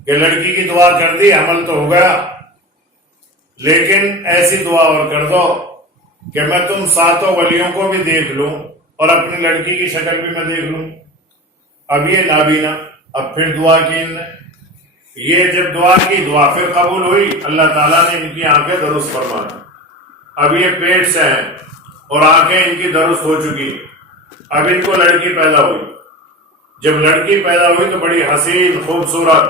کہ لڑکی کی دعا کر دی، عمل تو ہو گیا، لیکن ایسی دعا اور کر دو کہ میں تم 7 ولیوں کو بھی دیکھ لوں اور اپنی لڑکی کی شکل بھی میں دیکھ لوں۔ اب یہ نابینا، اب پھر دعا کی ان نے، یہ جب دعا کی، دعا پھر قبول ہوئی، اللہ تعالیٰ نے ان کی آنکھیں درست فرمائی۔ اب یہ پیٹ سے ہیں اور آنکھیں ان کی درست ہو چکی، اب ان کو لڑکی پیدا ہوئی۔ جب لڑکی پیدا ہوئی تو بڑی حسین خوبصورت،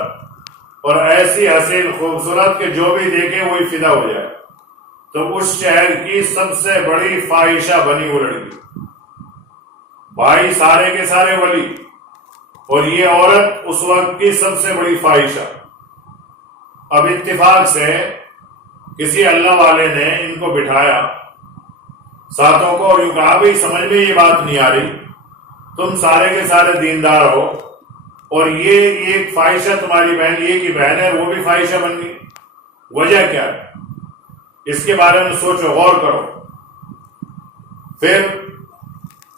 اور ایسی حسین خوبصورت کہ جو بھی دیکھے وہی فدا ہو جائے۔ تو اس شہر کی سب سے بڑی فاحشہ بنی وہ لڑکی، بھائی سارے کے سارے ولی، اور یہ عورت اس وقت کی سب سے بڑی فاحشہ۔ اب اتفاق سے کسی اللہ والے نے ان کو بٹھایا 7 کو، اور یوں کہا بھئی سمجھ میں یہ بات نہیں آ رہی، تم سارے کے سارے دیندار ہو، اور یہ ایک فاحشہ تمہاری بہن، یہ کی بہن ہے، وہ بھی فاحشہ بن گئی، وجہ کیا ہے؟ اس کے بارے میں سوچو، غور کرو۔ پھر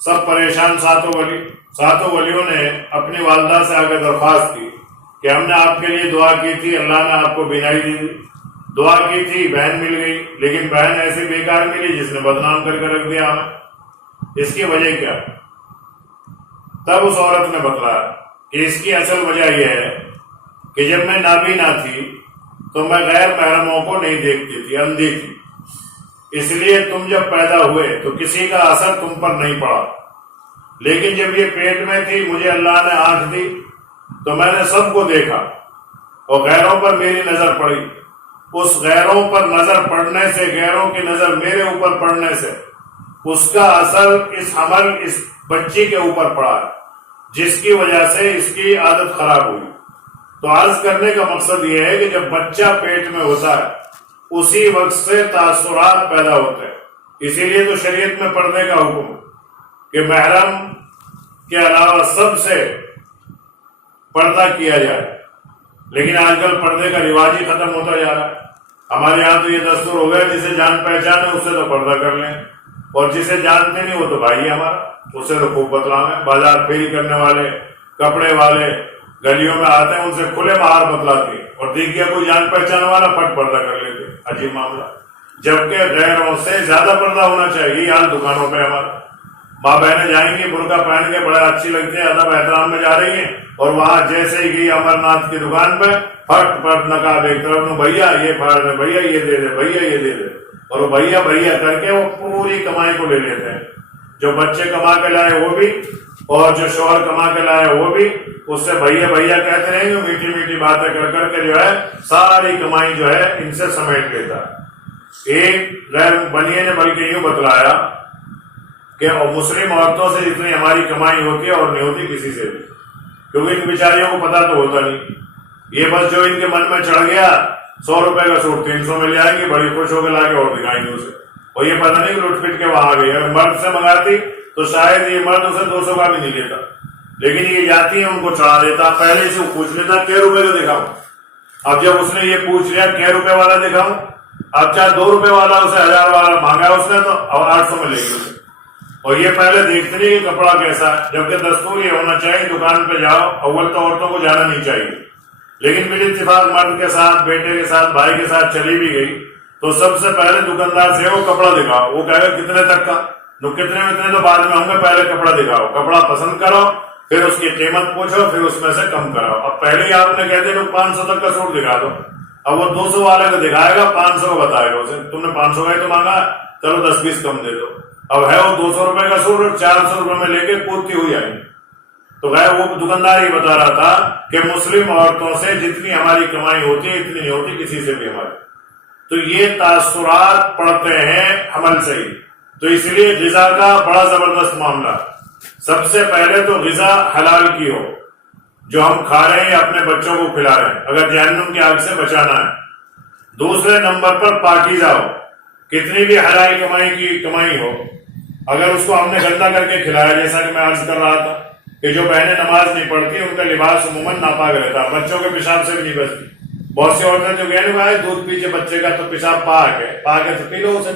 سب پریشان 7 ولیوں نے اپنی والدہ سے آگے درخواست کی کہ ہم نے آپ کے لیے دعا کی تھی، اللہ نے آپ کو بینائی دی، دعا کی تھی، بہن مل گئی، لیکن بہن ایسی بیکار ملی جس نے بدنام کر کے رکھ دیا ہمیں، اس کی وجہ کیا؟ تب اس عورت نے بتلایا کہ اس کی اصل وجہ یہ ہے کہ جب میں نابینا تھی تو میں غیر محرموں کو نہیں دیکھتی تھی، اندھی تھی، اس لیے تم جب پیدا ہوئے تو کسی کا اثر تم پر نہیں پڑا، لیکن جب یہ پیٹ میں تھی مجھے اللہ نے آنکھ دی تو میں نے سب کو دیکھا، اور غیروں پر میری نظر پڑی، اس غیروں پر نظر پڑنے سے، غیروں کی نظر میرے اوپر پڑنے سے اس کا اثر اس بچی کے اوپر پڑا ہے، جس کی وجہ سے اس کی عادت خراب ہوئی۔ تو عرض کرنے کا مقصد یہ ہے کہ جب بچہ پیٹ میں ہوتا ہے اسی وقت سے تاثرات پیدا ہوتے ہیں، اسی لیے تو شریعت میں پردے کا حکم کہ محرم کے علاوہ سب سے پردہ کیا جائے، لیکن آج کل پردے کا رواج ہی ختم ہوتا جا رہا ہے۔ ہمارے یہاں تو یہ دستور ہو گیا جسے جان پہچان ہے اس سے تو پردہ کر لیں، اور جسے جانتے نہیں وہ تو بھائی ہے ہمارا، اس سے تو خوب بتلائیں۔ بازار پھیری کرنے والے، کپڑے والے گلیوں میں آتے ہیں، ان سے کھلے باہر بتلاتے ہیں، اور دیکھ گیا کوئی جان پہچان والا پٹ پردہ کر لیتے، عجیب معاملہ۔ جبکہ غیروں سے زیادہ پردہ ہونا چاہیے، یہ حال دکانوں پہ ہمارا، ماں بہنیں جائیں گی برقع پہن کے، بڑے اچھی لگتی ہیں، ادب احترام میں جا رہی ہیں، اور وہاں جیسے ہی گئی امر ناتھ کی دکان پہ پھٹ پھٹ نقاب ایک طرف میں، بھیا یہ پھاڑ دے، بھیا یہ دے دے، بھیا یہ دے دے، اور وہ بھیا بھیا کر کے وہ پوری کمائی کو لے لیتے ہیں، جو بچے کما کے لائے وہ بھی، اور جو شوہر کما کے لائے وہ بھی، اس سے بھیا بھیا کہتے رہیں گے، میٹھی میٹھی باتیں کر کر کے جو ہے ساری کمائی جو ہے ان سے سمیٹ لیتا ہے۔ ایک غیر بنیے نے بلکہ یوں بتلایا کہ مسلم عورتوں سے جتنی ہماری کمائی ہوتی ہے اور نہیں ہوتی کسی سے بھی، کیونکہ ان بیچاریوں کو پتا تو ہوتا نہیں، یہ بس جو ان کے من میں چڑھ گیا 100 روپے کا سوٹ 300 میں لے آئیں گے، بڑی خوش ہو کے لا کے اور دکھائیں گے اسے، اور یہ پتہ نہیں لٹ پٹ کے وہاں آ گئی. اگر مرد سے منگاتی تو شاید یہ مرد اسے 200 کا بھی نہیں لیتا، لیکن یہ جاتی ہے ان کو چڑھا دیتا. پہلے سے پوچھ لیتا کیا روپے کا دکھاؤں. اب جب اس نے یہ پوچھ لیا کیا روپے والا دکھاؤں، اب چاہے 2 روپے والا اسے 1000 والا مانگا اس نے تو اب 800 میں لے گی اسے. اور یہ پہلے دیکھتے نہیں کہ کپڑا کیسا ہے، جبکہ دستور یہ ہونا چاہیے دکان پہ جاؤ اول تو عورتوں کو جانا نہیں چاہیے، لیکن پھر اتفاق مرد کے ساتھ بیٹے کے ساتھ بھائی کے ساتھ چلی بھی گئی تو سب سے پہلے دکاندار سے وہ کپڑا دکھاؤ. وہ کہے گا کتنے تک کا، کتنے میں تو بعد میں ہوں گے، پہلے کپڑا دکھاؤ، کپڑا پسند کرو، پھر اس کی قیمت پوچھو، پھر اس میں سے کم کراؤ. اب پہلے ہی آپ نے کہہ دیا 500 تک کا سوٹ دکھا دو، اب وہ 200 والے کو دکھائے گا، 500 کو بتائے گا اسے تم نے 500 کا ہی تو مانگا، چلو 10-20 کم دے دو. اب ہے وہ 200 روپے کا سوٹ اور 400 روپے میں لے کے کودتی ہوئی آئی. تو وہ دکاندار ہی بتا رہا تھا کہ مسلم عورتوں سے جتنی ہماری کمائی ہوتی ہے اتنی نہیں ہوتی کسی سے بھی ہماری. تو یہ تاثرات پڑتے ہیں حمل سے ہی. تو اس لیے غذا کا بڑا زبردست معاملہ. سب سے پہلے تو غذا حلال کی ہو، جو ہم کھا رہے ہیں اپنے بچوں کو کھلا رہے ہیں، اگر جہنم کی آگ سے بچانا ہے. دوسرے نمبر پر پاکیزہ ہو، کتنی بھی حلال کمائی ہو، اگر اس کو ہم نے گندا کر کے کھلایا، جیسا کہ میں عرض کر رہا تھا کہ جو بہنیں نماز نہیں پڑھتی ان کا لباس عموماً ناپاک رہتا، بچوں کے پیشاب سے بھی نہیں بچتی. بہت سی عورتیں جو کہنے بھائی دودھ پیجیے بچے کا تو پیشاب پاک ہے تو پی لو اسے.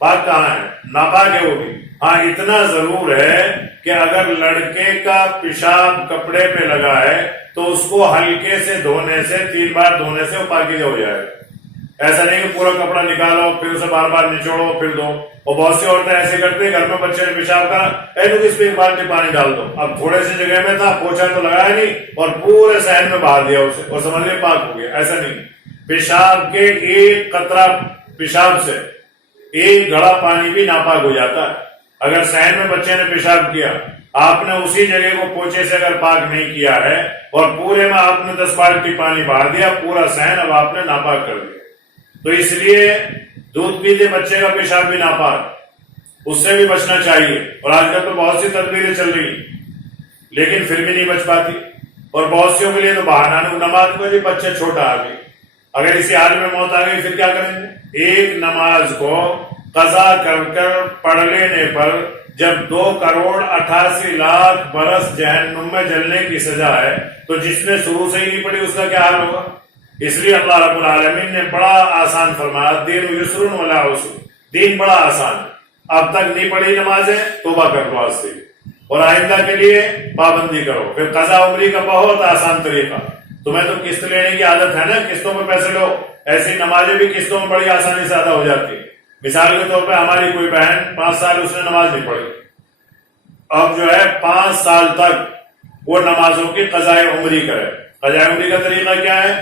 پاک کہاں ہے، ناپاک ہے وہ بھی. ہاں اتنا ضرور ہے کہ اگر لڑکے کا پیشاب کپڑے پہ لگا ہے تو اس کو ہلکے سے دھونے سے 3 بار دھونے سے وہ پاکیزہ ہو جائے گا. ایسا نہیں کہ پورا کپڑا نکالو پھر اسے بار بار نچوڑو پھر دو. اور بہت سی عورتیں ایسے کرتے ہیں، گھر میں بچے نے پیشاب کرا اس پہ 1 بالٹی پانی ڈال دو، اب تھوڑے سی جگہ میں تھا پوچھا تو لگایا نہیں اور پورے صحن میں بہا دیا اسے اور سمجھ لیں پاک ہو گیا. ایسا نہیں، پیشاب کے 1 قطرہ پیشاب سے 1 گھڑا پانی بھی ناپاک ہو جاتا ہے. اگر صحن میں بچے نے پیشاب کیا، آپ نے اسی جگہ کو پوچھے سے اگر پاک نہیں کیا ہے اور پورے میں آپ نے 10 بالٹی پانی بہا دیا، پورا صحن اب آپ نے ناپاک کر دیا. تو اس لیے دودھ پیتے بچے کا پیشاب بھی ناپاک، اس سے بھی بچنا چاہیے. اور آج کل تو بہت سی تدبیریں چل رہی لیکن پھر بھی نہیں بچ پاتی. اور بہت سیوں کے لیے تو بہانا نماز میں بھی بچہ چھوٹا آ گئی، اگر اسی حال میں موت آ گئی پھر کیا کریں گے. ایک نماز کو قضا کر پڑھ لینے پر جب 2,88,00,000 برس جہنم میں جلنے کی سزا ہے تو جس نے شروع سے ہی نہیں پڑھی اس کا کیا حال ہوگا. اس لیے اللہ رب العالمین نے بڑا آسان فرمایا، دین یسر ولا عسر، دین بڑا آسان. اب تک نہیں پڑھی نمازیں توبہ کر لو آج سے اور آئندہ کے لیے پابندی کرو. پھر قضا عمری کا بہت آسان طریقہ. تمہیں تو قسط لینے کی عادت ہے نا، قسطوں میں پیسے لو، ایسی نمازیں بھی قسطوں میں بڑی آسانی سے ادا ہو جاتی. مثال کے طور پہ ہماری کوئی بہن 5 سال اس نے نماز نہیں پڑھی، اب جو ہے 5 سال تک وہ نمازوں کی قضاء عمری کرے. قضاء عمری کا طریقہ کیا ہے؟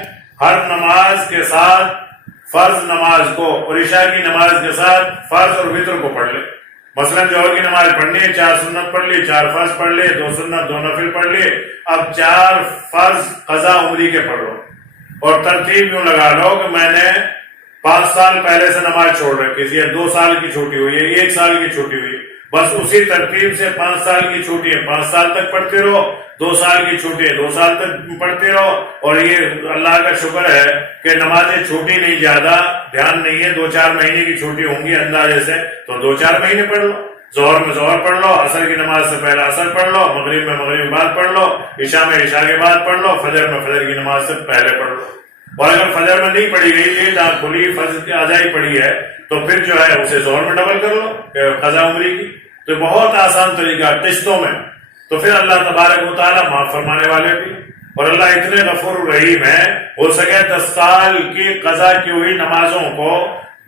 ہر نماز کے ساتھ فرض نماز کو اور عشاء کی نماز کے ساتھ فرض اور وتر کو پڑھ لے. مثلا جوہر کی نماز پڑھنی ہے، 4 سنت پڑھ لی، 4 فرض پڑھ لے، 2 سنت 2 نفل پڑھ لے. اب 4 فرض قضا عمری کے پڑھ لو اور ترتیب یوں لگا لو کہ میں نے 5 سال پہلے سے نماز چھوڑ رکھی تھی، 2 سال کی چھوٹی ہوئی ہے، 1 سال کی چھوٹی ہوئی، بس اسی ترتیب سے 5 سال کی چھوٹی ہے 5 سال تک پڑھتے رہو، 2 سال کی چھوٹی ہے 2 سال تک پڑھتے رہو. اور یہ اللہ کا شکر ہے کہ نمازیں چھوٹی نہیں، زیادہ دھیان نہیں ہے، 2-4 مہینے کی چھوٹی ہوں گی اندازے سے تو 2-4 مہینے پڑھ لو. ظہر میں ظہر پڑھ لو، عصر کی نماز سے پہلے عصر پڑھ لو، مغرب میں مغرب کے بعد پڑھ لو، عشاء میں عشاء کے بعد پڑھ لو، فجر میں فجر کی نماز سے پہلے پڑھ لو. اور اگر فجر میں نہیں پڑھی گئی، یہ آنکھ کھلی فجر کی ادائی پڑھی ہے تو پھر جو ہے اسے ظہر میں ڈبل کر لو قضا عمری کی. تو بہت آسان طریقہ قسطوں میں. تو پھر اللہ تبارک و تعالیٰ معاف فرمانے والے بھی، اور اللہ اتنے غفور رحیم ہے، ہو سکے 10 سال کی قضا کی ہوئی نمازوں کو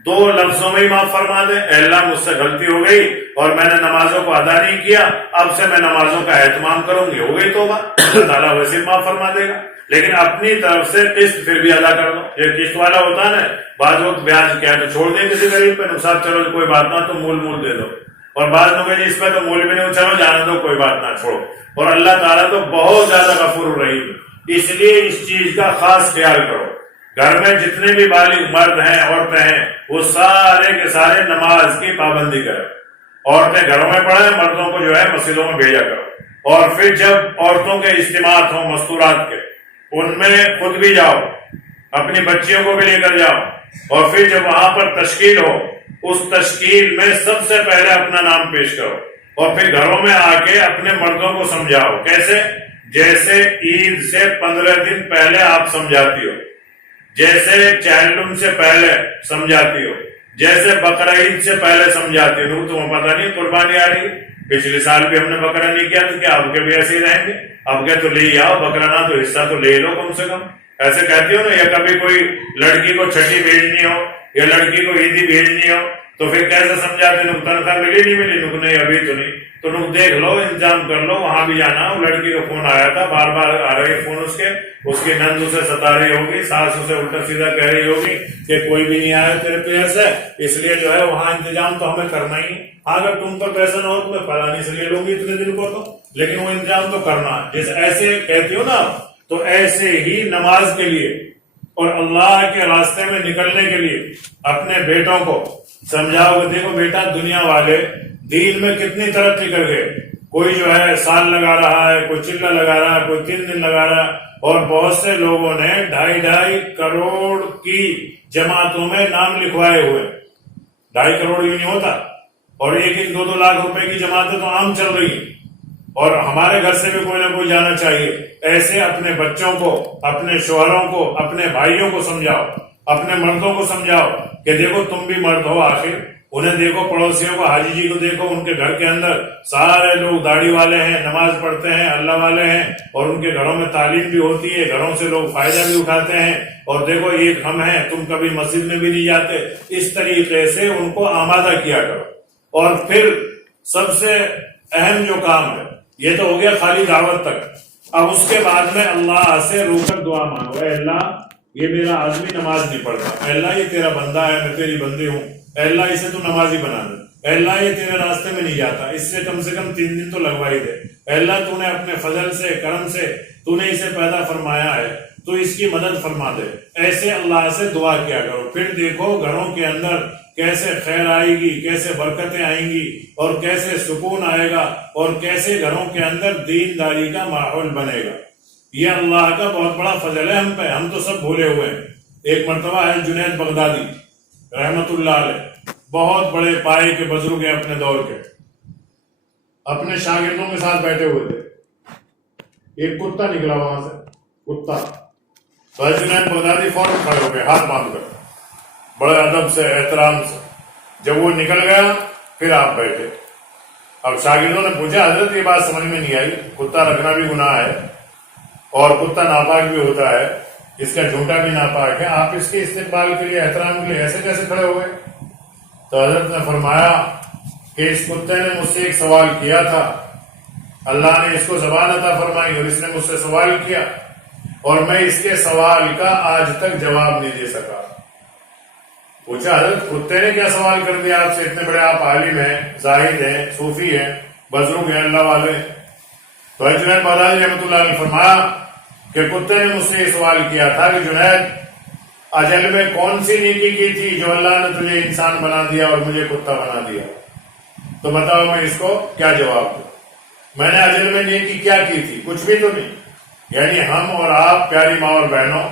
2 لفظوں میں ہی معاف فرما دے. اے اللہ مجھ سے غلطی ہو گئی اور میں نے نمازوں کو ادا نہیں کیا، اب سے میں نمازوں کا اہتمام کروں گی، ہو گئی توبہ، اللہ تعالیٰ ویسے معاف فرما دے گا. لیکن اپنی طرف سے قسط پھر بھی ادا کر دو. یہ قسط والا ہوتا ہے نا، بعض وقت بیاج کیا ہے چھوڑ دیں کسی غریب پہ، نقصان چلو کوئی بات نہ تو مول دے دو، اور بعض لوگ اس پہ تو مول بھی نہیں چلو جانے دو کوئی بات نہ چھوڑو. اور اللہ تعالیٰ تو بہت زیادہ غفور رحیم، اس لیے اس چیز کا خاص خیال کرو. گھر میں جتنے بھی بالغ مرد ہیں عورتیں ہیں وہ سارے کے سارے نماز کی پابندی کریں. عورتیں گھروں میں پڑھیں، مردوں کو جو ہے مسجدوں میں بھیجا کرو. اور پھر جب عورتوں کے اجتماعات ہوں مستورات کے، ان میں خود بھی جاؤ، اپنی بچیوں کو بھی لے کر جاؤ، اور پھر جب وہاں پر تشکیل ہو اس تشکیل میں سب سے پہلے اپنا نام پیش کرو، اور پھر گھروں میں آ کے اپنے مردوں کو سمجھاؤ۔ کیسے؟ جیسے عید سے 15 دن پہلے آپ سمجھاتی ہو، جیسے چہلم سے پہلے سمجھاتی ہو، جیسے بقرہ عید سے پہلے سمجھاتی ہو۔ تمہیں پتہ نہیں قربانی آ رہی ہے، پچھلے سال بھی ہم نے بکرا نہیں کیا، تو کیا اب کے بھی ایسے ہی رہیں گے؟ اب کے تو لے ہی آؤ بکرا، نہ تو حصہ تو لے لو کم سے کم، ایسے کہتی ہو نا۔ یا کبھی کوئی لڑکی کو چھٹی بھیجنی ہو یا لڑکی کو عیدی بھیجنی ہو تو پھر کیسے سمجھاتے؟ نک تنخواہ ملی نہیں ملی؟ نک نہیں، ابھی تو نہیں، تو نک دیکھ لو، انتظام کر لو، وہاں بھی جانا۔ وہ لڑکی کا فون آیا تھا، بار بار آ رہے فون اس کی نند اسے ستا رہی ہوگی، ساس اسے الٹا سیدھا کہہ رہی ہوگی کہ کوئی بھی نہیں آیا تیرے پیر سے، اس لیے جو ہے وہاں انتظام تو ہمیں کرنا ہی۔ اگر تم پر پیسہ نہ ہو تو میں فلانی سے لے لوں گی اتنے دن کو، تو لیکن وہ انتظام تو کرنا۔ جیسے ایسے کہتی ہو نا، تو ایسے ہی نماز کے لیے اور اللہ کے راستے میں نکلنے کے لیے اپنے بیٹوں کو سمجھاؤ کہ دیکھو بیٹا، دنیا والے دین میں کتنی ترقی کر گئے، کوئی جو ہے سال لگا رہا ہے، کوئی چلہ لگا رہا ہے، کوئی 3 دن لگا رہا ہے، اور بہت سے لوگوں نے 2.5 کروڑ کی جماعتوں میں نام لکھوائے ہوئے۔ 2.5 کروڑ بھی نہیں ہوتا، اور 1-2 لاکھ روپے کی جماعتیں تو عام چل رہی ہیں، اور ہمارے گھر سے بھی کوئی نہ کوئی جانا چاہیے۔ ایسے اپنے بچوں کو، اپنے شوہروں کو، اپنے بھائیوں کو سمجھاؤ، اپنے مردوں کو سمجھاؤ کہ دیکھو تم بھی مرد ہو آخر۔ انہیں دیکھو، پڑوسیوں کو، حاجی جی کو دیکھو، ان کے گھر کے اندر سارے لوگ داڑھی والے ہیں، نماز پڑھتے ہیں، اللہ والے ہیں، اور ان کے گھروں میں تعلیم بھی ہوتی ہے، گھروں سے لوگ فائدہ بھی اٹھاتے ہیں، اور دیکھو ایک ہم ہیں، تم کبھی مسجد میں بھی نہیں جاتے۔ اس طریقے سے ان کو آمادہ کیا کرو۔ اور پھر سب سے اہم جو کام ہے، یہ تو ہو گیا خالی دعوت تک، اب اس کے بعد میں اللہ سے رو کر دعا مانگو، اے اللہ یہ میرا آدمی نماز نہیں پڑھتا، اے اللہ یہ تیرا بندہ ہے، میں تیری بندی ہوں، اے اللہ اسے تو نمازی بنا دے، اے اللہ یہ تیرے راستے میں نہیں جاتا، اس سے کم 3 دن تو لگوا ہی دے، اے اللہ تو نے اپنے فضل سے، کرم سے تو نے اسے پیدا فرمایا ہے، تو اس کی مدد فرما دے۔ ایسے اللہ سے دعا کیا کرو، پھر دیکھو گھروں کے اندر کیسے خیر آئے گی، کیسے برکتیں آئیں گی، اور کیسے سکون آئے گا، اور کیسے گھروں کے اندر دینداری کا ماحول بنے گا۔ یہ اللہ کا بہت بڑا فضل ہے ہم پہ، ہم تو سب بھولے ہوئے ہیں۔ ایک مرتبہ ہے جنید بغدادی رحمت اللہ علیہ، بہت بڑے پائے کے بزرگ ہیں اپنے دور کے، اپنے شاگردوں کے ساتھ بیٹھے ہوئے تھے، ایک کتا نکلا وہاں سے، کتا، تو جنید بغدادی فوراً کھڑے ہو گئے ہاتھ باندھ کر، بڑے ادب سے، احترام سے۔ جب وہ نکل گیا پھر آپ بیٹھے۔ اب شاگردوں نے پوچھا، حضرت یہ بات سمجھ میں نہیں آئی، کتا رکھنا بھی گناہ ہے اور کتا ناپاک بھی ہوتا ہے، اس کا جھوٹا بھی ناپاک ہے، آپ اس کے استقبال کے لیے، احترام کے لیے ایسے کیسے کھڑے ہوئے؟ تو حضرت نے فرمایا کہ اس کتے نے مجھ سے ایک سوال کیا تھا، اللہ نے اس کو زبان عطا فرمائی اور اس نے مجھ سے سوال کیا، اور میں اس کے سوال کا آج تک جواب نہیں دے سکا۔ پوچھا حضرت کتے نے کیا سوال کر دیا آپ سے، اتنے بڑے آپ عالم ہیں، زاہد ہیں، صوفی ہیں، بزرگ ہیں، اللہ والے۔ تو جنید بغدادی رحمۃ اللہ علیہ فرمایا کہ کتے نے مجھ سے یہ سوال کیا تھا کہ جنید، اجل میں کون سی نیکی کی تھی جو اللہ نے تجھے انسان بنا دیا اور مجھے کتا بنا دیا؟ تو بتاؤ میں اس کو کیا جواب دوں؟ میں نے اجل میں نیکی کیا کی تھی؟ کچھ بھی تو نہیں۔ یعنی ہم اور آپ پیاری ماں اور بہنوں،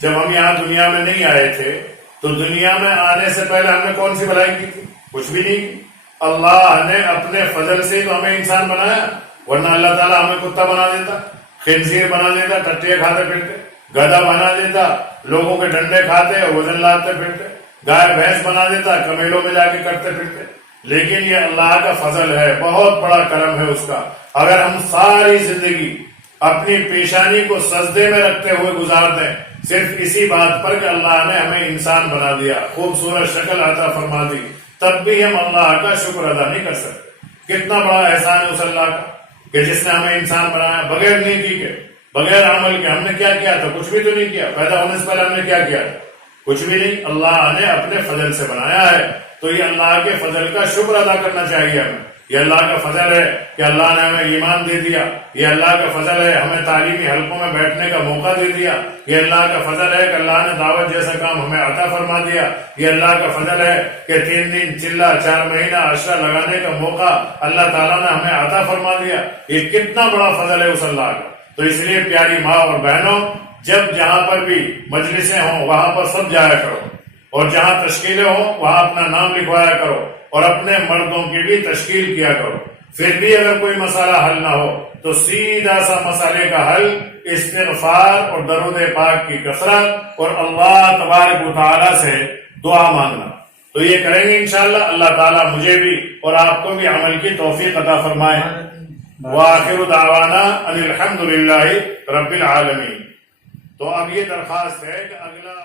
جب ہم یہاں دنیا میں نہیں آئے تھے تو دنیا میں آنے سے پہلے ہم نے کون سی بھلائی کی تھی؟ کچھ بھی نہیں کی۔ اللہ نے اپنے فضل سے تو ہمیں انسان بنایا، ورنہ اللہ تعالیٰ ہمیں کتا بنا دیتا، خنزیر بنا دیتا، ٹٹیے کھاتے پھرتے، گدھا بنا دیتا، لوگوں کے ڈنڈے کھاتے اور وزن لاتے پھرتے، گائے بھینس بنا دیتا، کمیلوں میں جا کے کرتے پھرتے۔ لیکن یہ اللہ کا فضل ہے، بہت بڑا کرم ہے اس کا۔ اگر ہم ساری زندگی اپنی پیشانی کو سجدے میں رکھتے ہوئے گزار دیں صرف اسی بات پر کہ اللہ نے ہمیں انسان بنا دیا، خوبصورت شکل عطا فرما دی، تب بھی ہم اللہ کا شکر ادا نہیں کر سکتے۔ کتنا بڑا احسان ہے اس اللہ کا کہ جس نے ہمیں انسان بنایا بغیر نیکی کے، بغیر عمل کے۔ ہم نے کیا کیا تھا؟ کچھ بھی تو نہیں کیا۔ پیدا ہونے سے پہلے ہم نے کیا کیا تھا؟ کچھ بھی نہیں۔ اللہ نے اپنے فضل سے بنایا ہے، تو یہ اللہ کے فضل کا شکر ادا کرنا چاہیے ہمیں۔ یہ اللہ کا فضل ہے کہ اللہ نے ہمیں ایمان دے دیا، یہ اللہ کا فضل ہے ہمیں تعلیمی حلقوں میں بیٹھنے کا موقع دے دیا، یہ اللہ کا فضل ہے کہ اللہ نے دعوت جیسا کام ہمیں عطا فرما دیا، یہ اللہ کا فضل ہے کہ 3 دن چلہ 4 مہینہ عشرہ لگانے کا موقع اللہ تعالیٰ نے ہمیں عطا فرما دیا۔ یہ کتنا بڑا فضل ہے اس اللہ کا۔ تو اس لیے پیاری ماں اور بہنوں، جب جہاں پر بھی مجلسیں ہوں وہاں پر سب جایا کرو، اور جہاں تشکیلیں ہوں وہاں اپنا نام لکھوایا کرو، اور اپنے مردوں کی بھی تشکیل کیا کرو۔ پھر بھی اگر کوئی مسئلہ حل نہ ہو تو سیدھا سا مسئلے کا حل استغفار اور درود پاک کی کثرت اور اللہ تبارک و تعالی سے دعا مانگنا۔ تو یہ کریں گے انشاءاللہ، اللہ تعالیٰ مجھے بھی اور آپ کو بھی عمل کی توفیق عطا فرمائے۔ وآخر دعوانا ان الحمدللہ رب العالمین۔ تو اب یہ درخواست ہے کہ اگلا